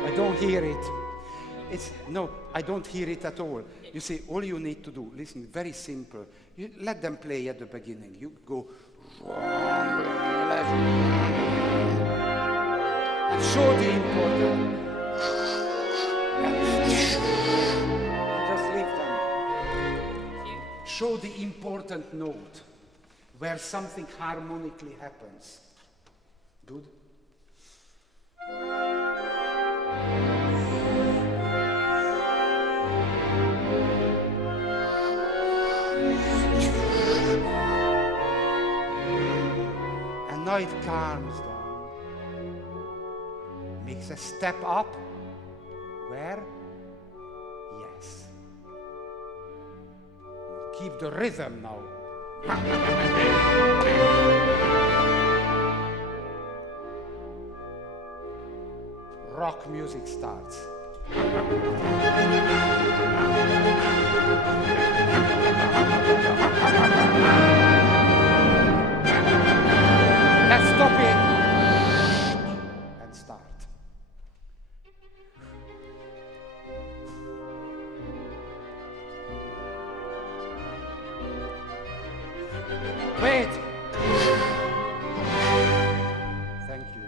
I don't hear it. No, I don't hear it at all. You see, all you need to do, listen, very simple. You let them play at the beginning. You go, and Show the important. Just leave them. Show the important note where something harmonically happens. Good? And now it calms down. Makes a step up. Where? Yes. Keep the rhythm now. Rock music starts. Let's stop it and start. Wait. Thank you.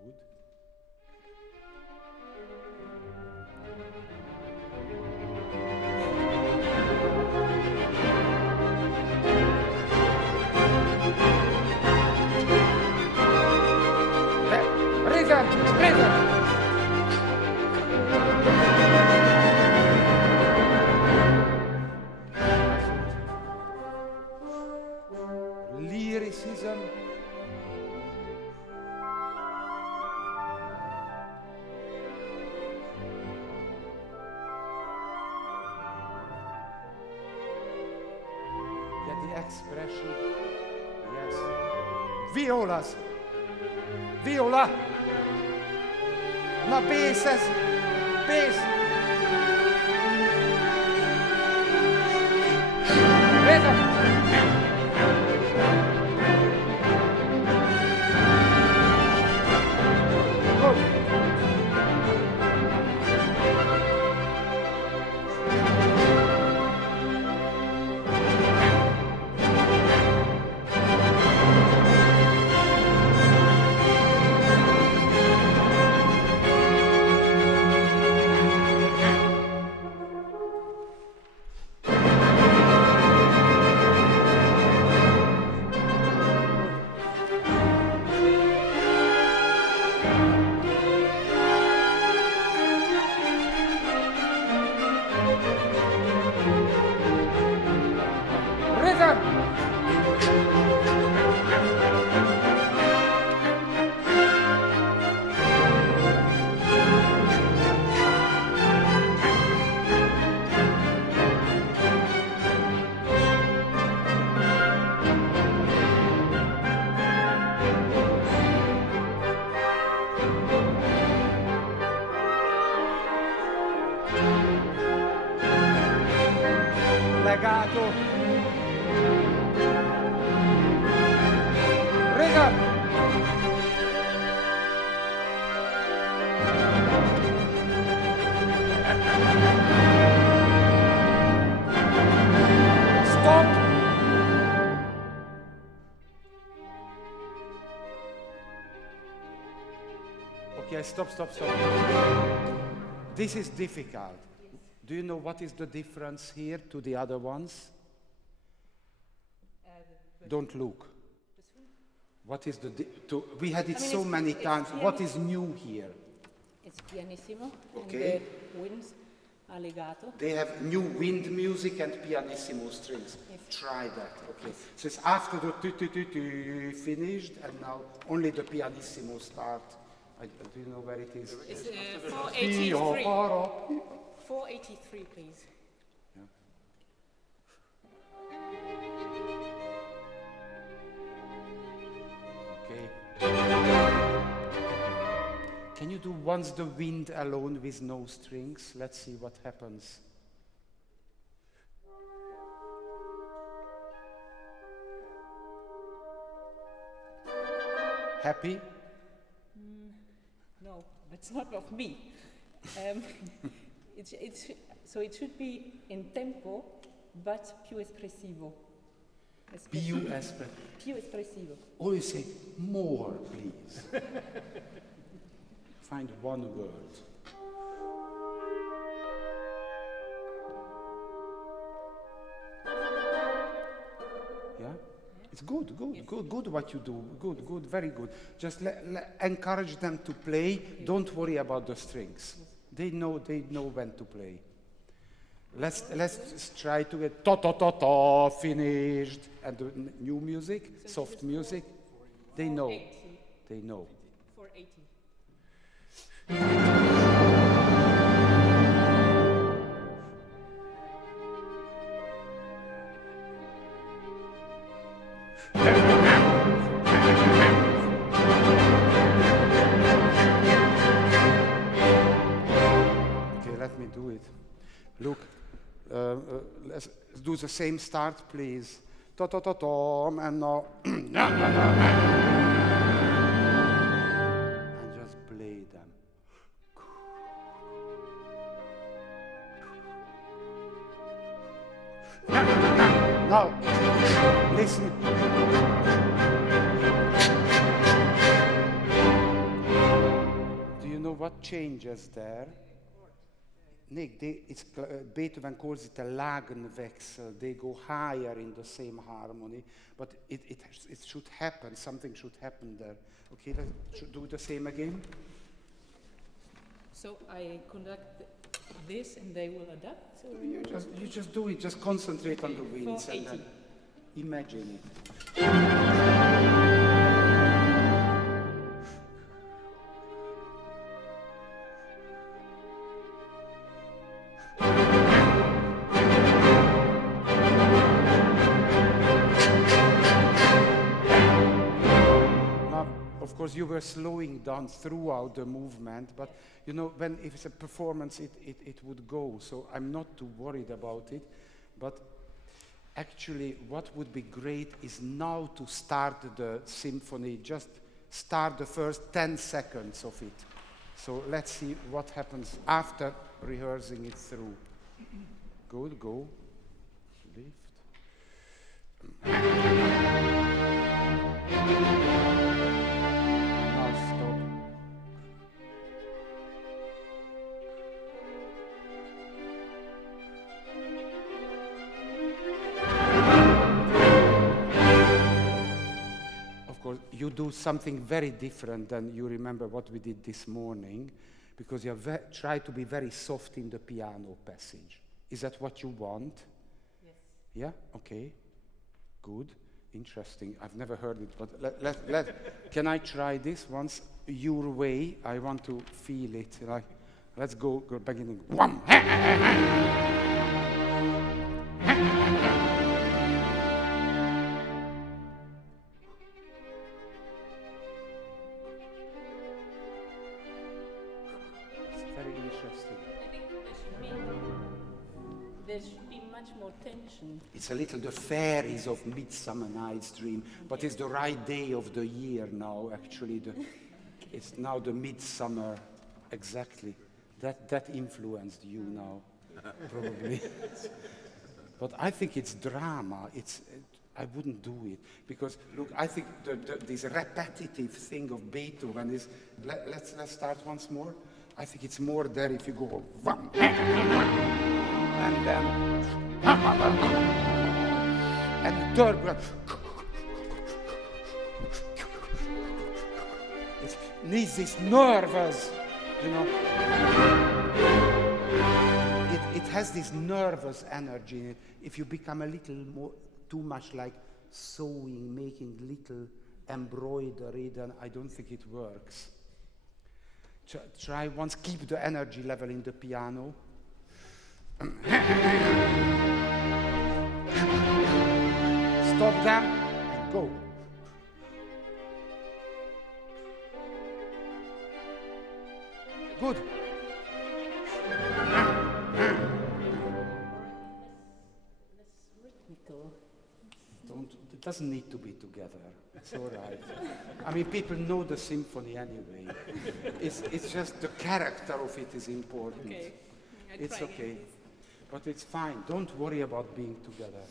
Good. Rhythm, rhythm. Lyricism. Get the expression. Yes. Violas. Viola. No, basses. Bass. Rhythm. Good. Rhythm. Legato. Rhythm. Stop. Okay, stop. This is difficult. Do you know what is the difference here to the other ones? Don't look. What is the we had it so many times. What is new here? It's pianissimo. Okay. And the winds are legato. They have new wind music and pianissimo strings. Yes. Try that. Okay. So it's after the tu finished, and now only the pianissimo start. Do you know where it is? It's 483. 483, please. Okay. Can you do once the wind alone with no strings? Let's see what happens. Happy? No, it's not of me. So it should be in tempo, but più espressivo. Più espressivo. Più espressivo. Always say more, please. Find one word. Yeah? It's good what you do. Good, very good. Just encourage them to play. Don't worry about the strings. They know when to play. Let's try to get ta finished and the new music, soft music. They know. 480. Okay, let me do it. Look, let's do the same start, please. Ta-ta-ta-tom, and now. And just play them. Now, listen. Do you know what changes there? Nick, Beethoven calls it a Lagenwechsel. They go higher in the same harmony, but it should happen. Something should happen there. Okay, let's do the same again. So I conduct this, and they will adapt. Or You just do it. Just concentrate on the winds and then imagine it. Of course, you were slowing down throughout the movement, but you know, if it's a performance, it would go. So I'm not too worried about it. But actually, what would be great is now to start the symphony. Just start the first 10 seconds of it. So let's see what happens after rehearsing it through. Good, go. Lift. You do something very different than you remember what we did this morning, because you try to be very soft in the piano passage. Is that what you want? Yes. Yeah? Okay. Good. Interesting. I've never heard it, but can I try this once your way? I want to feel it. Like, let's go beginning. One. There should be much more tension. It's a little the fairies of Midsummer Night's Dream, but it's the right day of the year now, actually. It's now the midsummer, exactly. That influenced you now, probably. But I think it's drama. I wouldn't do it, because, look, I think this repetitive thing of Beethoven is, let's start once more. I think it's more there if you go, and then, and third breath. It needs this nervous, you know. It has this nervous energy in it. If you become a little more, too much like sewing, making little embroidery, then I don't think it works. Try once, keep the energy level in the piano. Stop them and go. Good. It doesn't need to be together. It's all right. I mean, people know the symphony anyway. It's just the character of it is important. Okay. It's okay. But it's fine. Don't worry about being together.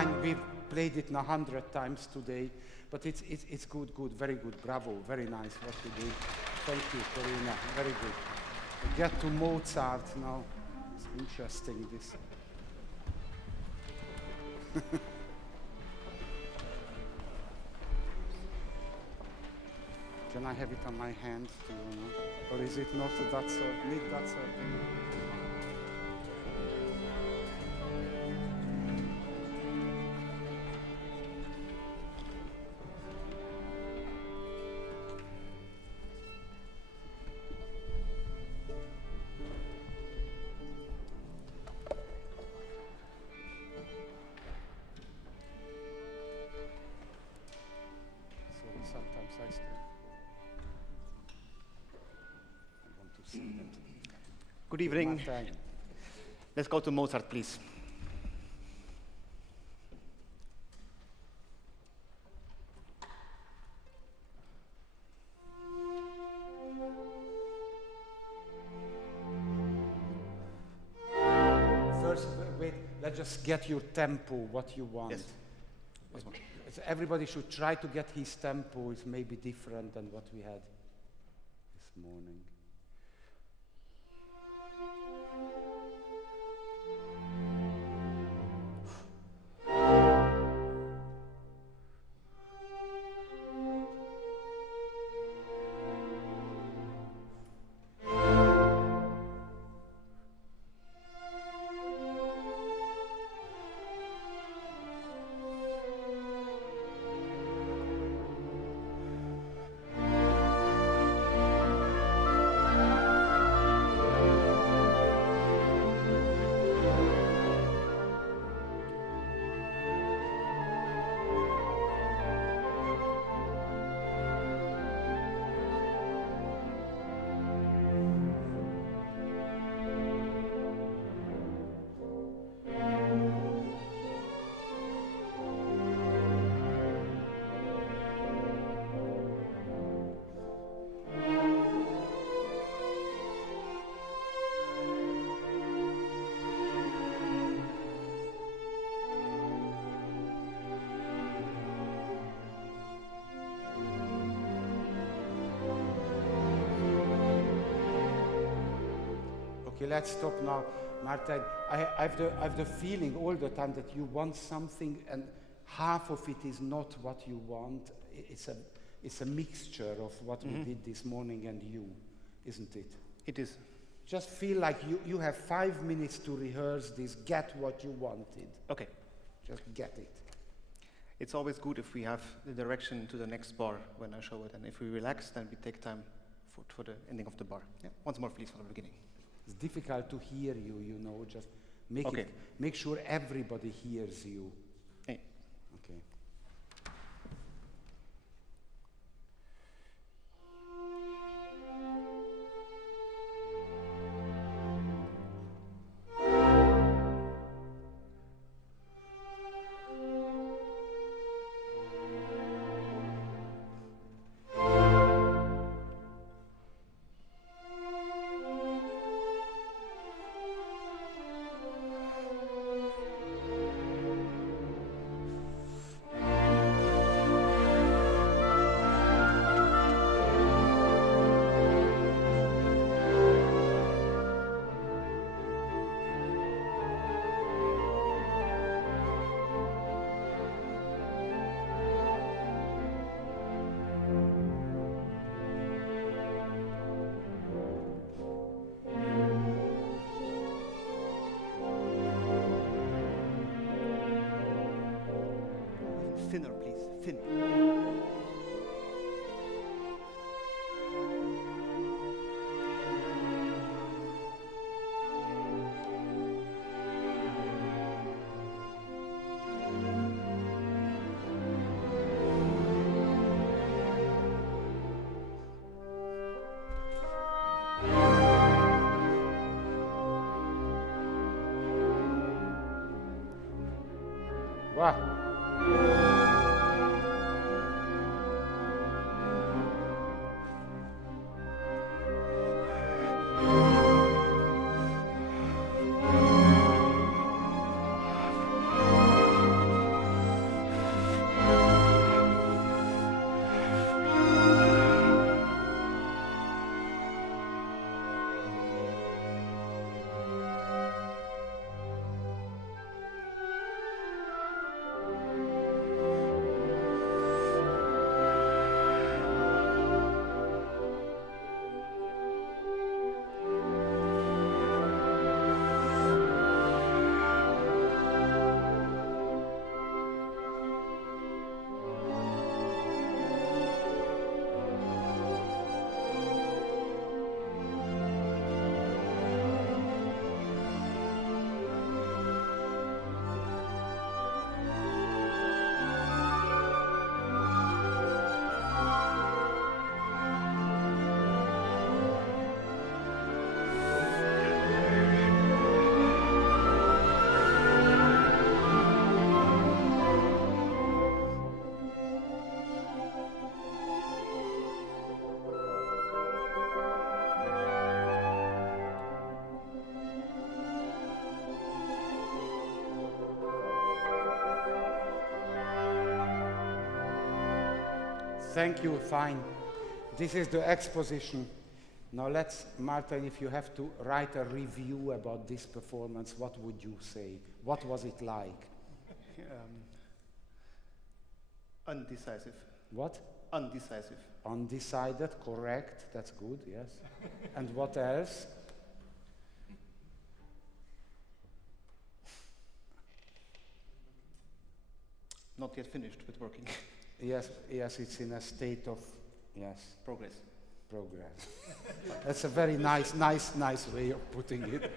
fine. We've played it 100 times today, but it's good, very good. Bravo, very nice what you did. Thank you, Corinna. Very good. We get to Mozart now. It's interesting, this. Can I have it on my hand too, or is it not that sort? Need that sort? Sorry, sometimes I still. Good evening. Martijn. Let's go to Mozart, please. First, wait, let's just get your tempo, what you want. Yes. Once more. Everybody should try to get his tempo. It's maybe different than what we had this morning. Okay, let's stop now. Martijn, I have the feeling all the time that you want something and half of it is not what you want. It's a mixture of what we did this morning and you, isn't it? It is. Just feel like you have 5 minutes to rehearse this, get what you wanted. Okay. Just get it. It's always good if we have the direction to the next bar when I show it, and if we relax, then we take time for the ending of the bar. Yeah. Once more, please, from the beginning. It's difficult to hear you, you know, just Okay. make sure everybody hears you. Hey. Okay. Thinner, please. Thin. Wow. thank you, fine. This is the exposition. Now let's, Martijn, if you have to write a review about this performance, what would you say? What was it like? Undecisive. What? Undecisive. Undecided, correct, that's good, yes. And what else? Not yet finished with working. Yes, it's in a state of, yes. Progress. That's a very nice way of putting it.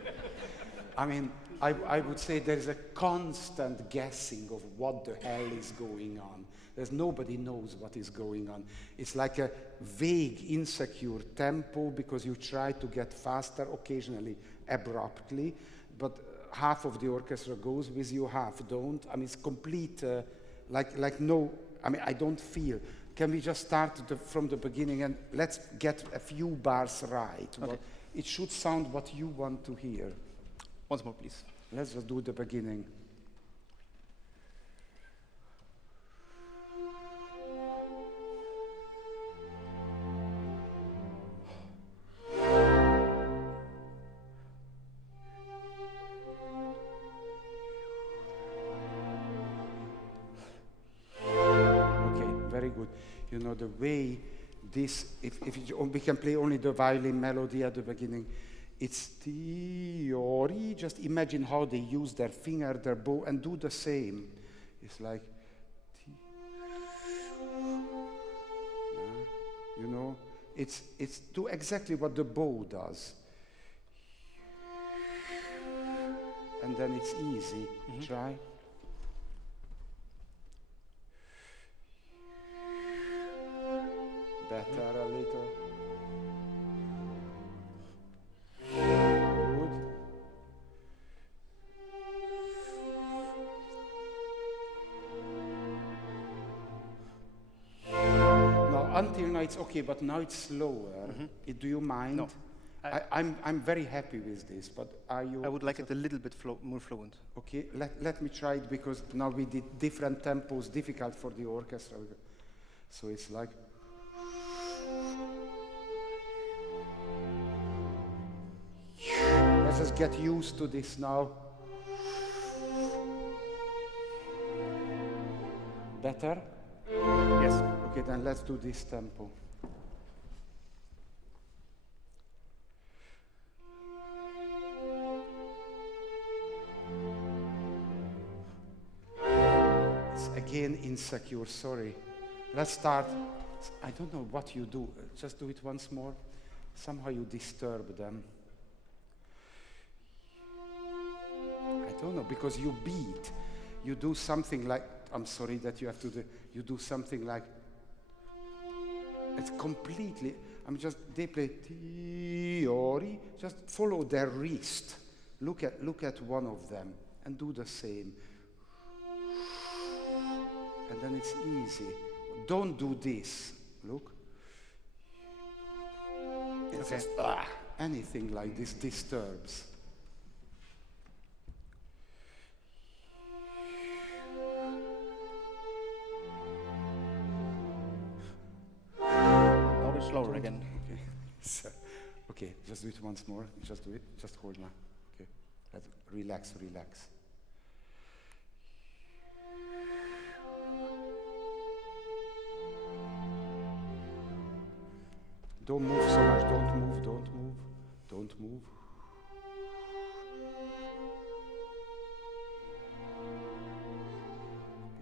I mean, I would say there is a constant guessing of what the hell is going on. Nobody knows what is going on. It's like a vague, insecure tempo because you try to get faster, occasionally abruptly, but half of the orchestra goes with you, half don't. I mean, it's complete, I don't feel. Can we just start from the beginning and let's get a few bars right? Okay. It should sound what you want to hear. Once more, please. Let's just do the beginning. You know, the way this, if we can play only the violin melody at the beginning, it's theory. Just imagine how they use their finger, their bow, and do the same. It's like, you know, it's do exactly what the bow does. And then it's easy. Try. Better a little. Good. Now, until now it's okay, but now it's slower. Do you mind? No. I'm very happy with this, but are you? I would like it a little bit more fluent. Okay, let me try it because now we did different tempos, difficult for the orchestra. So it's like. Let's just get used to this now. Better? Yes. Okay, then let's do this tempo. It's again insecure, sorry. Let's start. I don't know what you do. Just do it once more. Somehow you disturb them. I don't know, because you beat. You do something like, I'm sorry that you have to do, you do something like, it's completely, they play theory, just follow their wrist. Look at one of them and do the same. And then it's easy. Don't do this. Look. It's just, anything like this disturbs. Now it's slower again. Okay. So, okay, just do it once more. Just do it. Just hold now. Okay. Let's relax. Don't move so much, don't move.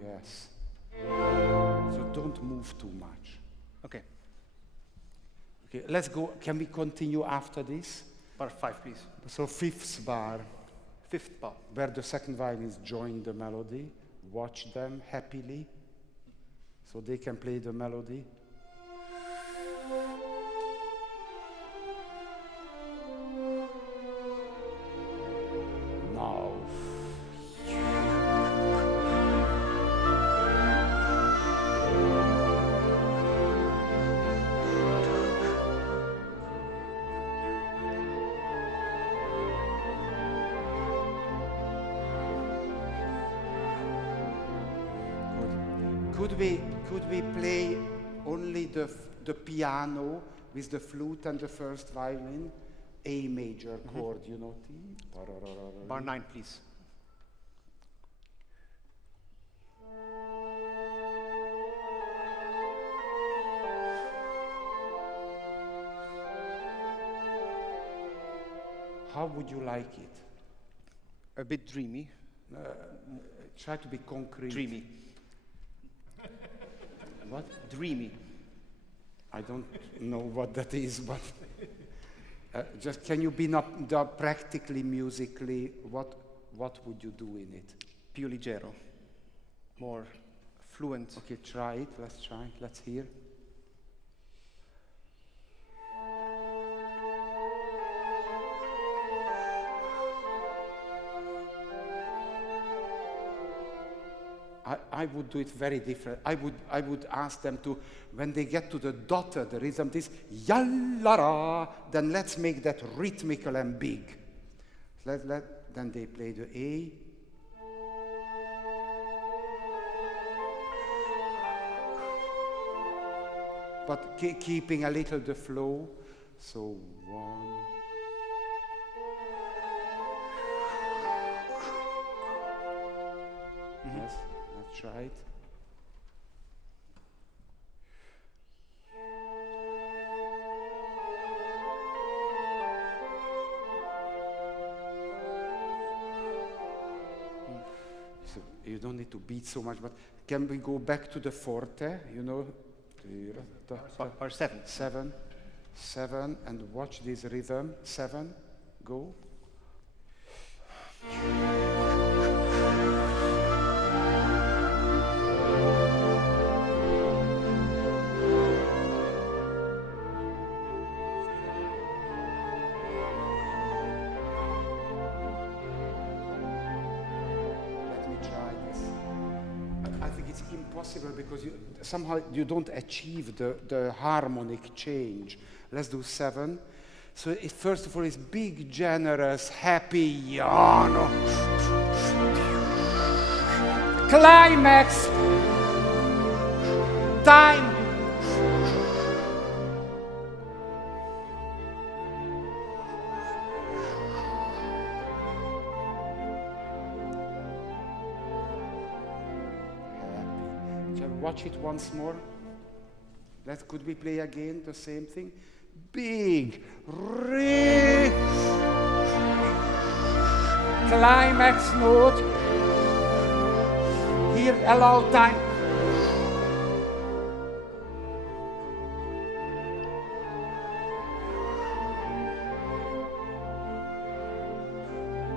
Yes. So don't move too much. Okay. Okay, let's go. Can we continue after this? Bar 5, please. So fifth bar, Fifth bar. where the second violins join the melody. Watch them happily, so they can play the melody. Now. Could we play only the piano with the flute and the first violin, A major chord, you know. Bar 9, please. How would you like it? A bit dreamy. Try to be concrete. Dreamy. What? Dreamy. I don't know what that is, but just can you be not practically, musically, what would you do in it? Più leggero. More fluent. Okay, try it. Let's try. Let's hear. I would do it very different. I would ask them to, when they get to the dotted rhythm, this yallara, then let's make that rhythmical and big. Then they play the A. But keeping a little the flow. So 1. Yes. Let's try it. So you don't need to beat so much, but can we go back to the forte, you know? Bar 7. 7, 7, and watch this rhythm. 7, go. Impossible because somehow you don't achieve the harmonic change. Let's do 7. So first of all, it's big, generous, happy, climax, time. Watch it once more. Could we play again the same thing? Big, re, climax note. Here, allow time.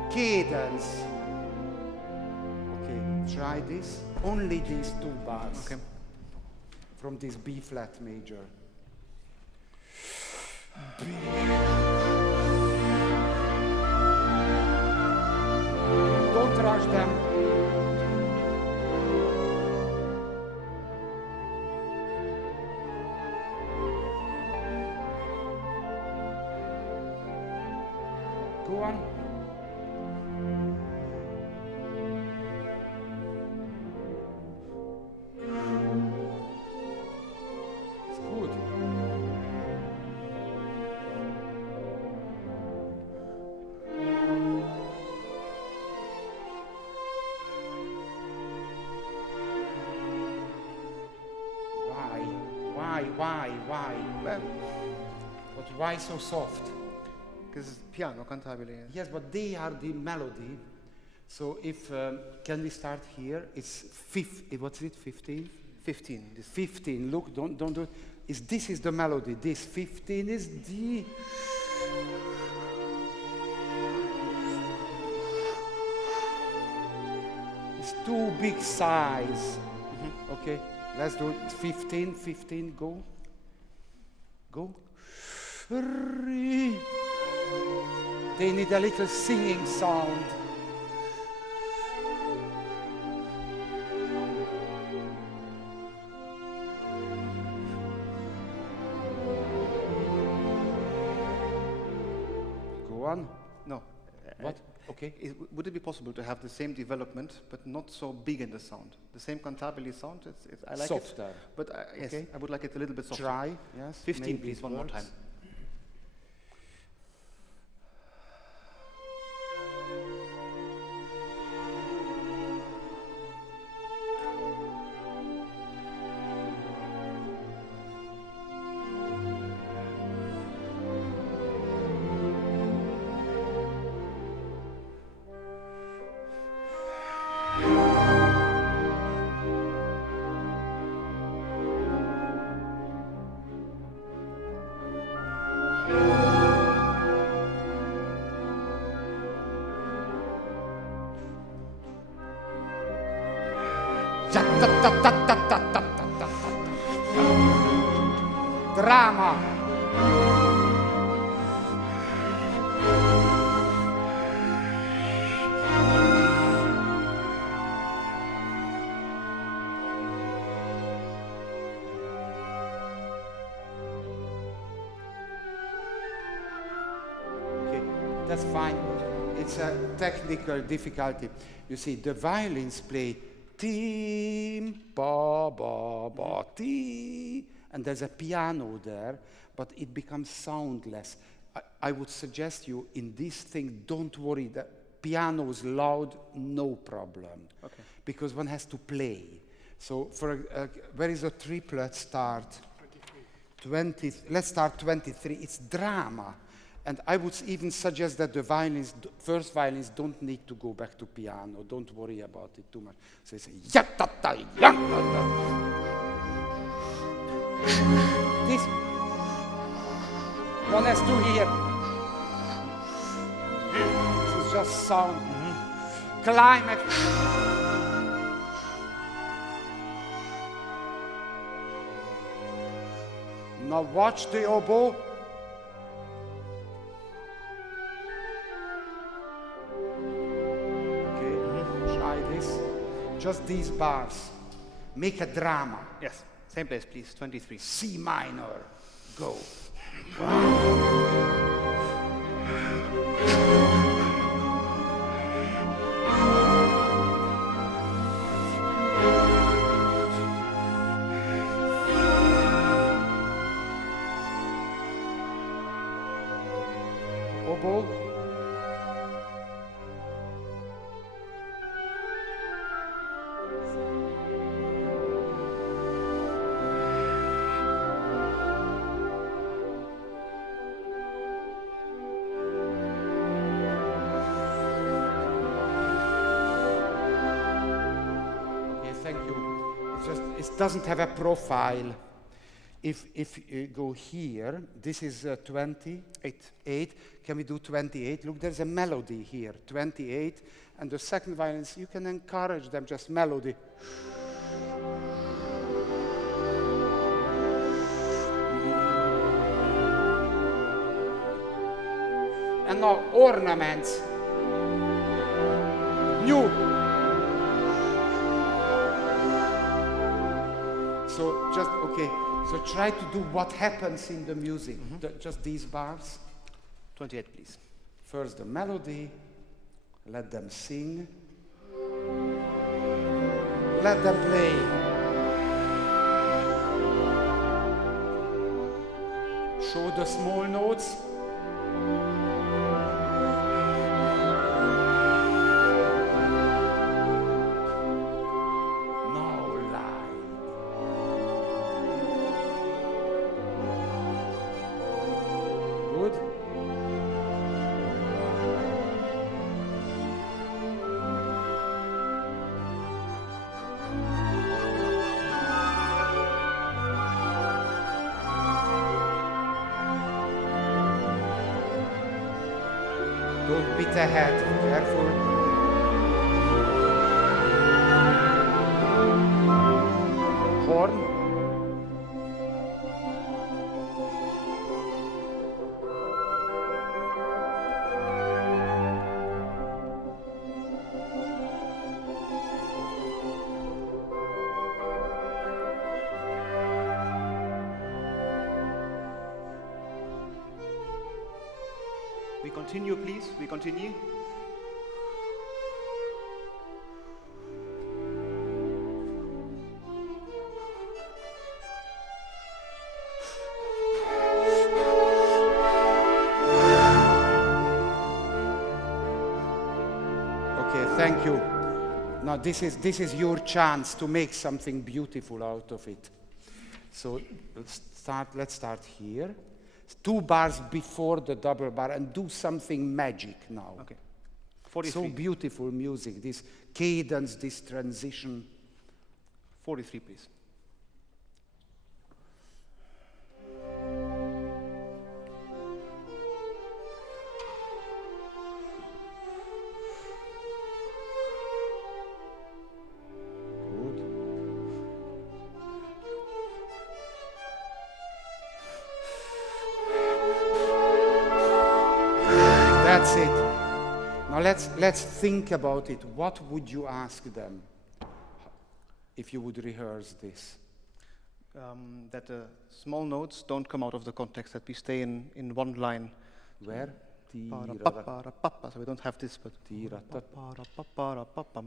Cadence. Okay, try this. Only these 2 bars. Okay. From this B flat major. Don't rush them. Go on. Why? Well, But why so soft? because piano, cantabile. Yes, but they are the melody. So if, can we start here? It's what's it, 15? 15. This 15, look, don't do it. This is the melody. This 15 is D. It's too big size. Okay, let's do it. 15, go. Go. Re. They need a little singing sound. Go on. No. What? Okay. Would it be possible to have the same development, but not so big in the sound? The same cantabile sound, I like Softer. it. But yes, Okay. I would like it a little bit softer. Try, yes. 15, maybe please, it one more works. time. Drama. Okay, that's fine. It's a technical difficulty. You see, the violins play Tim, ba, ba, ba, ti, and there's a piano there, but it becomes soundless. I would suggest you, in this thing, don't worry. The piano is loud, no problem. Okay. Because one has to play. So, where is a triplet start? 23. Let's start 23. It's drama. And I would even suggest that the first violins don't need to go back to piano. Don't worry about it too much. So it's ya-ta-ta, ya-ta-ta. This one has to hear. This is just sound. Climax. Now watch the oboe. Just these bars. Make a drama. Yes, same place, please, 23. C minor. Go. Oboe. It doesn't have a profile. If you go here, this is 28. Can we do 28? Look, there's a melody here, 28. And the second violins, you can encourage them, just melody. And now ornaments. New. So just, okay, so try to do what happens in the music. Just these bars. 28, please. First the melody, let them sing. Let them play. Show the small notes. Don't beat the head, careful. Horn. We continue, please. We continue. Okay, thank you. Now this is your chance to make something beautiful out of it. So let's start here. 2 bars before the double bar and do something magic now. Okay. 43. So beautiful music, this cadence, this transition. 43, please. Good. That's it. Now let's think about it. What would you ask them if you would rehearse this? That the small notes don't come out of the context, that we stay in one line. Where? Pa-ra-pa-pa-ra-pa-pa. So we don't have this, but Tira-pa-pa-ra-pa-pa-ra-pa-pa.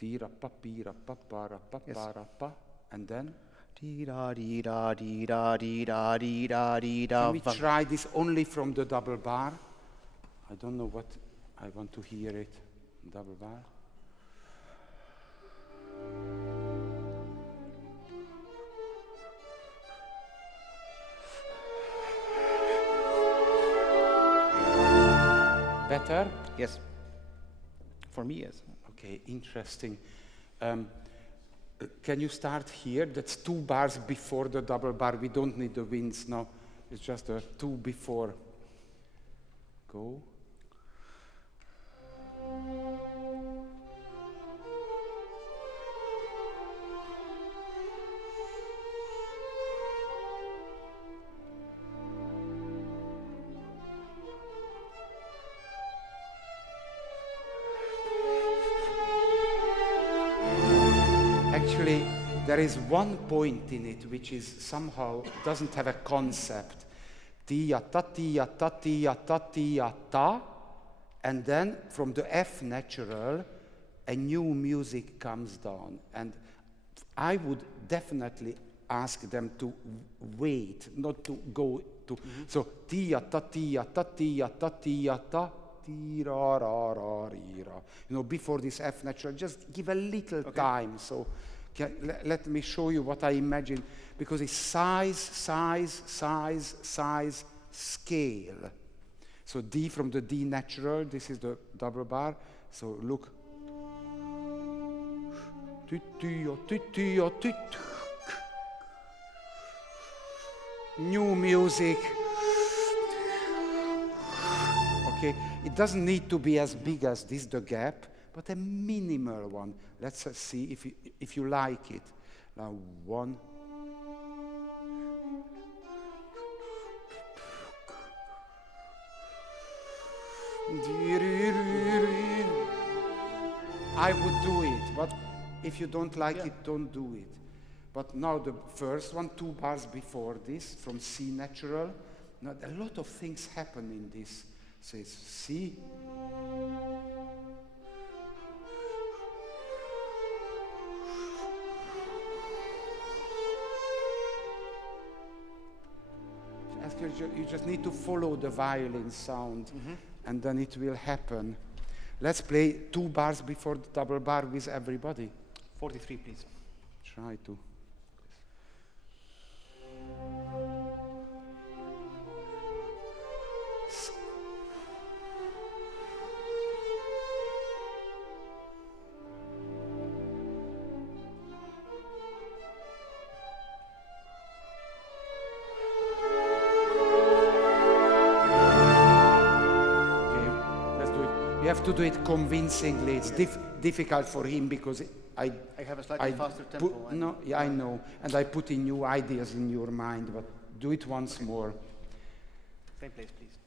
Tira-pa-pira-pa-pa-ra-pa-pa-ra-pa. And then? Dee-da-dee-da-dee-da-dee-da-dee-da-dee-da. Can we try this only from the double bar? I don't know what I want to hear it. Double bar. Better? Yes. For me, yes. Okay, interesting. Can you start here? That's 2 bars before the double bar. We don't need the winds now. It's just a 2 before. Go. Actually, there is one point in it which is somehow doesn't have a concept. Tia-ta, tia-ta, tia-ta, tia-ta. And then from the F natural, a new music comes down. And I would definitely ask them to wait, not to go to. So tia-ta, tia-ta, tia-ta, tia-ta. Tira-ra-ra-ra-ra. Before this F natural, just give a little time. So let me show you what I imagine, because it's size, size, size, size, scale. So D from the D natural, this is the double bar. So look. New music. Okay, it doesn't need to be as big as this, the gap, but a minimal one. Let's see if you like it. Now 1. I would do it, but if you don't like it, don't do it. But now the first one, 2 bars before this, from C natural. Now a lot of things happen in this. So it's C. You just need to follow the violin sound, and then it will happen. Let's play 2 bars before the double bar with everybody. 43, please. Try to. You have to do it convincingly. It's difficult for him because I have a slightly faster tempo. I know. And I put in new ideas in your mind, but do it once more. Same place, please.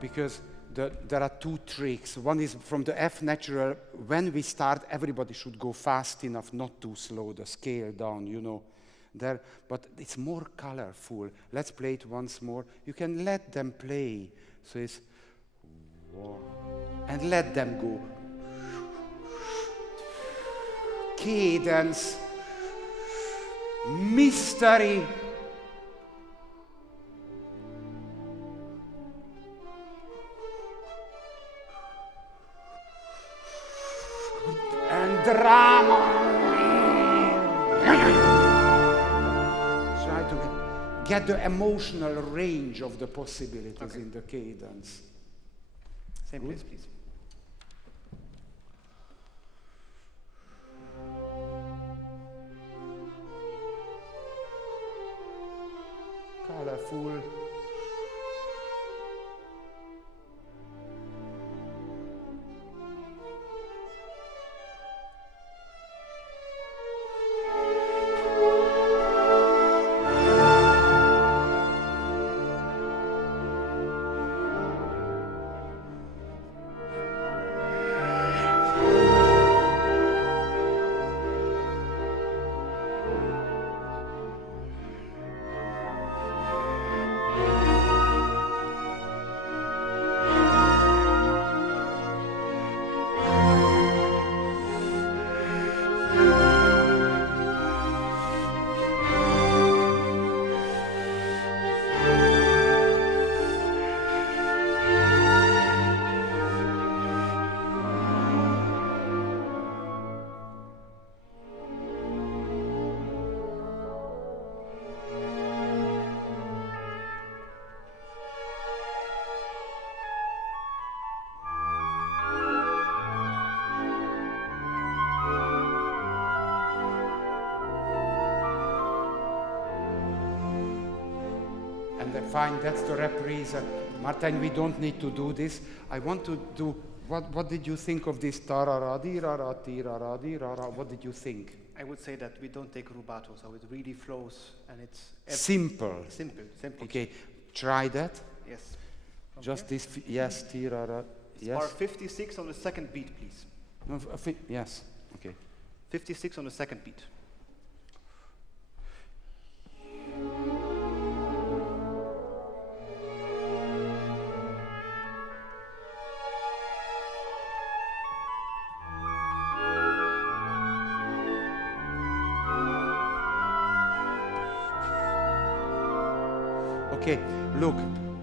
Because there are two tricks. One is from the F natural. When we start, everybody should go fast enough, not too slow, the scale down, you know. There, but it's more colorful. Let's play it once more. You can let them play. So it's one, and let them go. Cadence, mystery. And drama. Try to get the emotional range of the possibilities in the cadence. Same place, please. Colorful. Fine, that's the reprise. Martijn, we don't need to do this. I want to do, what did you think of this? Tarara, dirara, tirara, dirara. What did you think? I would say that we don't take rubato, so it really flows and it's simple. Simple. Okay, try that. Yes. Okay. Just this, yes, tirara, yes. Bar 56 on the second beat, please. No, yes, okay. 56 on the second beat. Okay, look,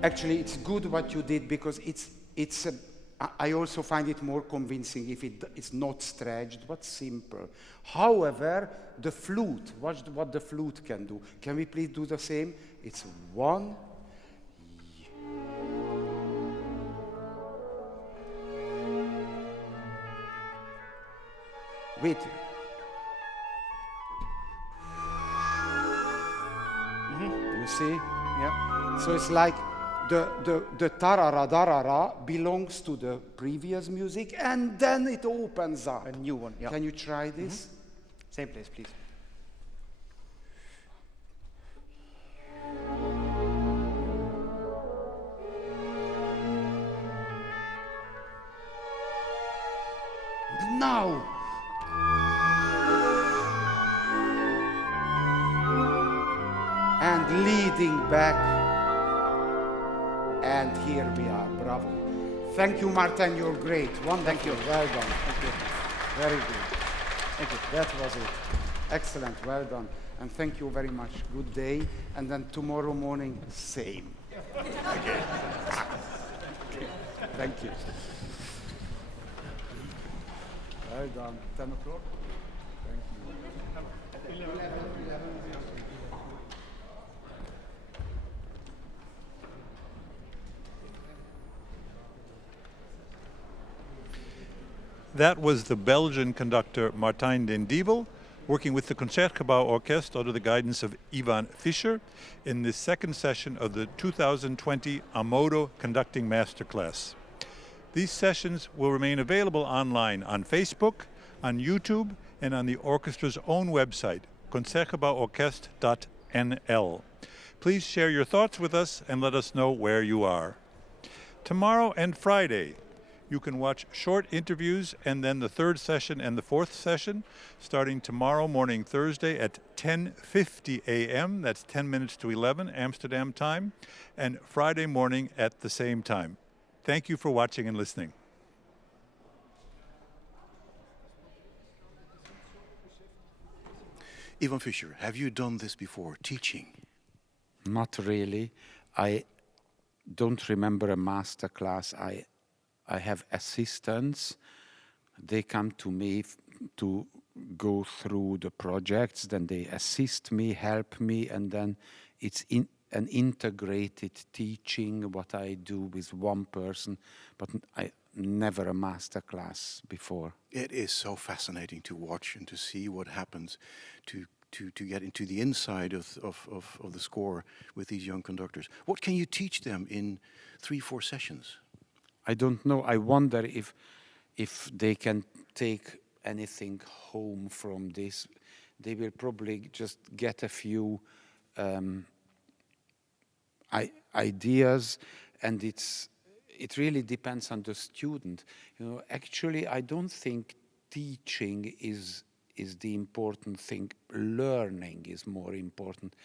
actually it's good what you did because I also find it more convincing if it's not stretched but simple. However, the flute, watch what the flute can do. Can we please do the same? It's one. Wait. You see? Yeah. So it's like the tarara darara belongs to the previous music and then it opens up. A new one, yeah. Can you try this? Same place, please. Now. And leading back. And here we are. Bravo. Thank you, Martijn. You're great. Wonderful. Thank you. Well done. Thank you. Very good. Thank you. That was it. Excellent. Well done. And thank you very much. Good day. And then tomorrow morning, same. Okay. Thank you. Well done. 10 o'clock. Thank you. 11. That was the Belgian conductor Martijn Dendievel, working with the Concertgebouworkest under the guidance of Iván Fischer in the second session of the 2020 Ammodo Conducting Masterclass. These sessions will remain available online on Facebook, on YouTube, and on the orchestra's own website, Concertgebouworkest.nl. Please share your thoughts with us and let us know where you are. Tomorrow and Friday, you can watch short interviews and then the third session and the fourth session starting tomorrow morning, Thursday at 10:50 a.m. That's 10 minutes to 11 Amsterdam time, and Friday morning at the same time. Thank you for watching and listening. Iván Fischer, have you done this before, teaching? Not really. I don't remember a master class. I have assistants. They come to me to go through the projects, then they assist me, help me, and then it's an integrated teaching, what I do with one person, but I never a master class before. It is so fascinating to watch and to see what happens, to get into the inside of the score with these young conductors. What can you teach them in 3-4 sessions? I don't know. I wonder if they can take anything home from this. They will probably just get a few ideas, and it really depends on the student. You know, actually, I don't think teaching is the important thing. Learning is more important.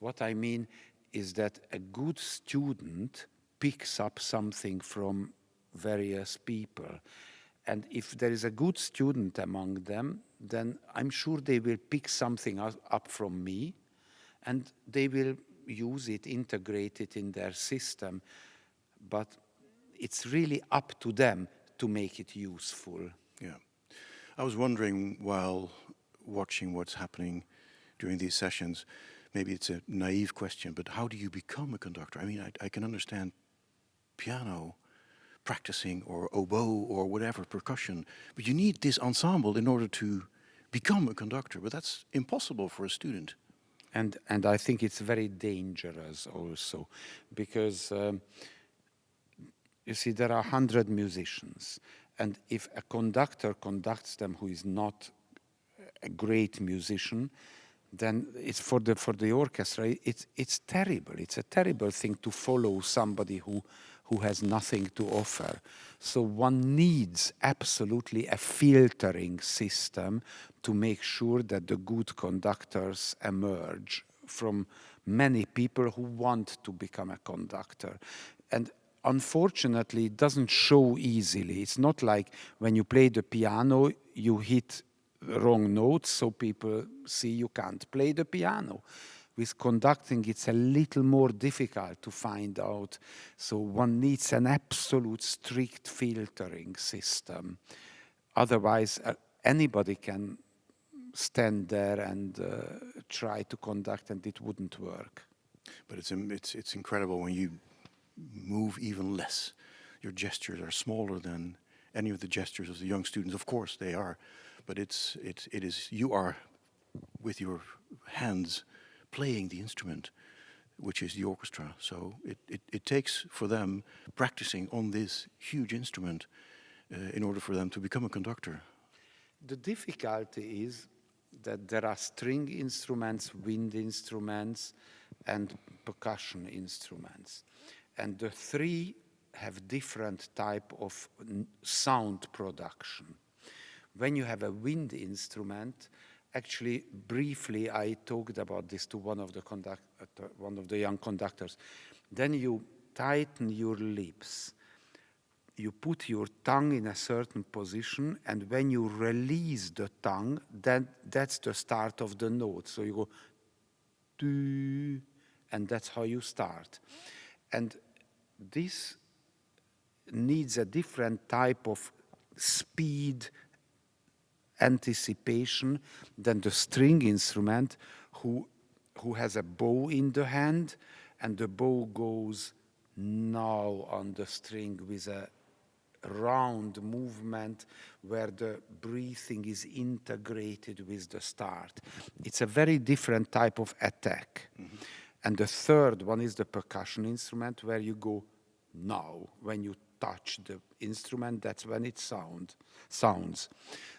What I mean is that a good student picks up something from various people. And if there is a good student among them, then I'm sure they will pick something up from me, and they will use it, integrate it in their system. But it's really up to them to make it useful. Yeah. I was wondering while watching what's happening during these sessions, maybe it's a naive question, but how do you become a conductor? I mean, I can understand piano practicing or oboe or whatever, percussion, but you need this ensemble in order to become a conductor, but that's impossible for a student. And I think it's very dangerous also, because you see, there are 100 musicians, and if a conductor conducts them who is not a great musician, then it's for the orchestra, it's terrible. It's a terrible thing to follow somebody who has nothing to offer. So one needs absolutely a filtering system to make sure that the good conductors emerge from many people who want to become a conductor. And unfortunately, it doesn't show easily. It's not like when you play the piano, you hit wrong notes, so people see you can't play the piano. With conducting, it's a little more difficult to find out. So one needs an absolute strict filtering system. Otherwise, anybody can stand there and try to conduct, and it wouldn't work. But it's incredible when you move even less. Your gestures are smaller than any of the gestures of the young students. Of course, they are. But it is you are with your hands playing the instrument, which is the orchestra. So it takes for them practicing on this huge instrument in order for them to become a conductor. The difficulty is that there are string instruments, wind instruments, and percussion instruments. And the three have different type of sound production. When you have a wind instrument, actually, briefly, I talked about this to one of the young conductors. Then you tighten your lips. You put your tongue in a certain position, and when you release the tongue, then that's the start of the note. So you go, doo, and that's how you start. And this needs a different type of speed, anticipation than the string instrument who has a bow in the hand, and the bow goes now on the string with a round movement where the breathing is integrated with the start. It's a very different type of attack. Mm-hmm. And the third one is the percussion instrument, where you go now. When you touch the instrument, that's when it sounds.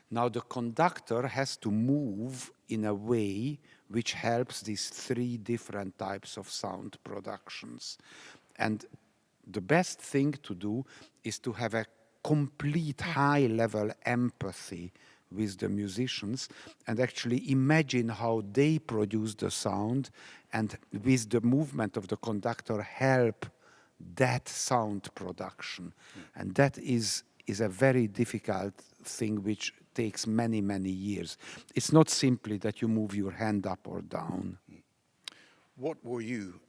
Now the conductor has to move in a way which helps these three different types of sound productions. And the best thing to do is to have a complete high-level empathy with the musicians and actually imagine how they produce the sound, and with the movement of the conductor help that sound production. And that is a very difficult thing which takes many, many years. It's not simply that you move your hand up or down. What were you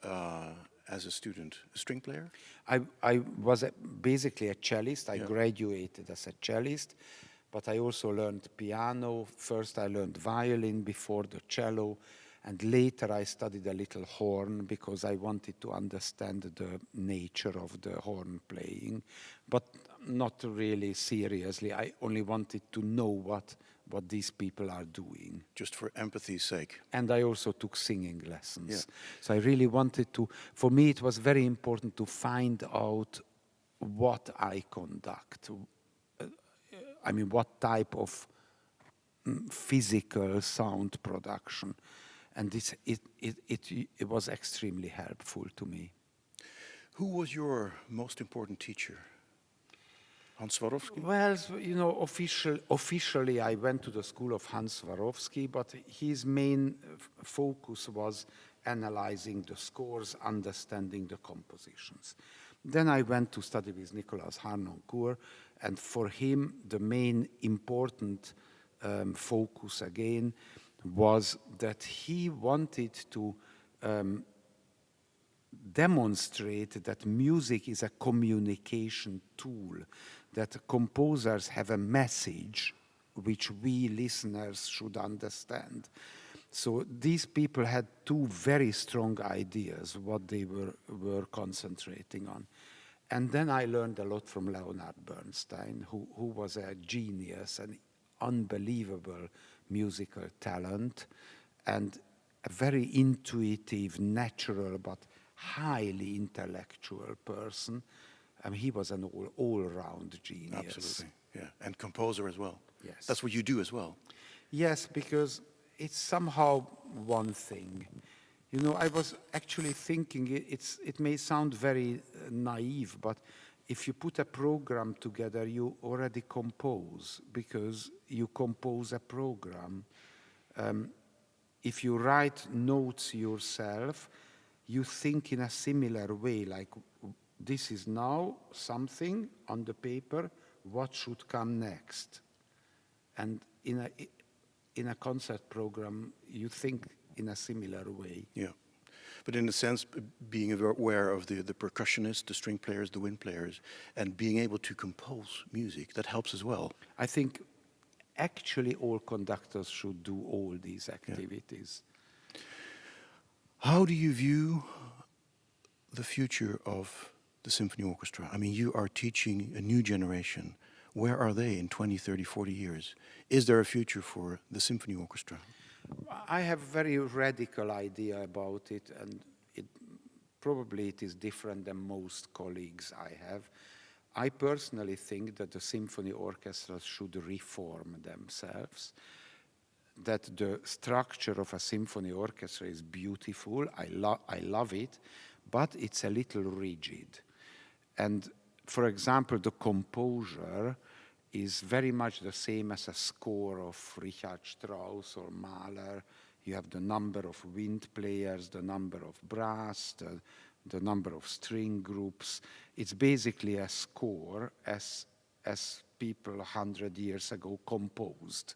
as a student? A string player? I was basically a cellist. I graduated as a cellist, but I also learned piano. First I learned violin before the cello, and later I studied a little horn because I wanted to understand the nature of the horn playing, but not really seriously. I only wanted to know what these people are doing. Just for empathy's sake. And I also took singing lessons. Yeah. So I really wanted to, for me it was very important to find out what I conduct. I mean, what type of physical sound production. And it was extremely helpful to me. Who was your most important teacher? Hans Swarovski? Well, you know, officially I went to the school of Hans Swarovski, but his main focus was analyzing the scores, understanding the compositions. Then I went to study with Nicolas Harnoncourt, and for him the main important focus again was that he wanted to demonstrate that music is a communication tool, that composers have a message which we listeners should understand. So these people had two very strong ideas what they were concentrating on. And then I learned a lot from Leonard Bernstein, who was a genius, an unbelievable musical talent, and a very intuitive, natural, but highly intellectual person. I mean, he was an all-round genius. Absolutely, yeah. And composer as well. Yes. That's what you do as well. Yes, because it's somehow one thing. You know, I was actually thinking, it may sound very naive, but if you put a program together, you already compose, because you compose a program. If you write notes yourself, you think in a similar way, like this is now something on the paper, what should come next? And in a concert program, you think in a similar way. Yeah. But in a sense, being aware of the percussionists, the string players, the wind players, and being able to compose music, that helps as well. I think actually all conductors should do all these activities. Yeah. How do you view the future of the symphony orchestra? I mean, you are teaching a new generation. Where are they in 20, 30, 40 years? Is there a future for the symphony orchestra? I have a very radical idea about it, and probably it is different than most colleagues I have. I personally think that the symphony orchestras should reform themselves, that the structure of a symphony orchestra is beautiful, I love it, but it's a little rigid. And for example, the composure is very much the same as a score of Richard Strauss or Mahler. You have the number of wind players, the number of brass, the number of string groups. It's basically a score as people 100 years ago composed.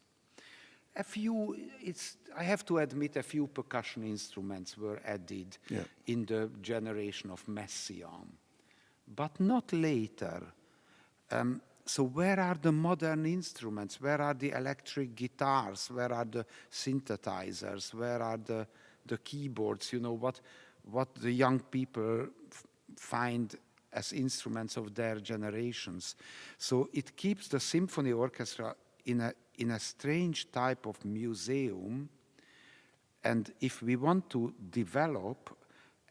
I have to admit, a few percussion instruments were added in the generation of Messiaen, but not later. So where are the modern instruments? Where are the electric guitars? Where are the synthesizers? Where are the keyboards? You know, what the young people find as instruments of their generations. So it keeps the symphony orchestra in a strange type of museum. And if we want to develop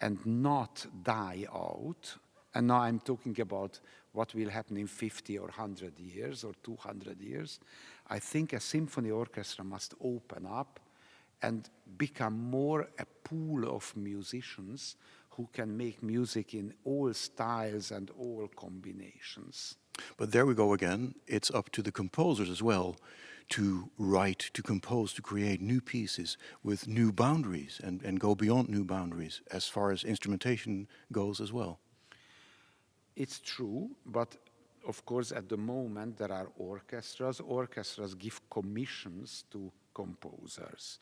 and not die out, and now I'm talking about what will happen in 50 or 100 years or 200 years, I think a symphony orchestra must open up and become more a pool of musicians who can make music in all styles and all combinations. But there we go again. It's up to the composers as well to write, to compose, to create new pieces with new boundaries and go beyond new boundaries as far as instrumentation goes as well. It's true, but of course at the moment there are orchestras. Orchestras give commissions to composers.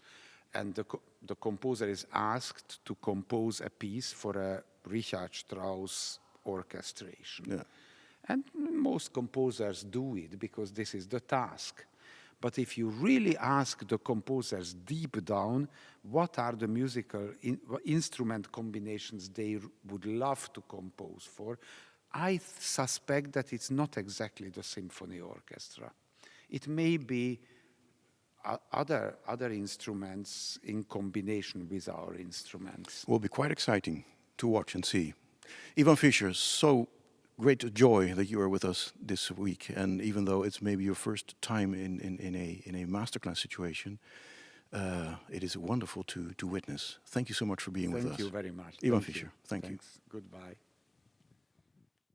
And the composer is asked to compose a piece for a Richard Strauss orchestration. Yeah. And most composers do it because this is the task. But if you really ask the composers deep down what are the musical instrument combinations they would love to compose for, I suspect that it's not exactly the symphony orchestra. It may be other instruments in combination with our instruments. Will be quite exciting to watch and see. Iván Fischer, so great joy that you are with us this week, and even though it's maybe your first time in a masterclass situation, it is wonderful to witness. Thank you so much for being with us. Thank you very much. Iván Fischer, thank you. Goodbye.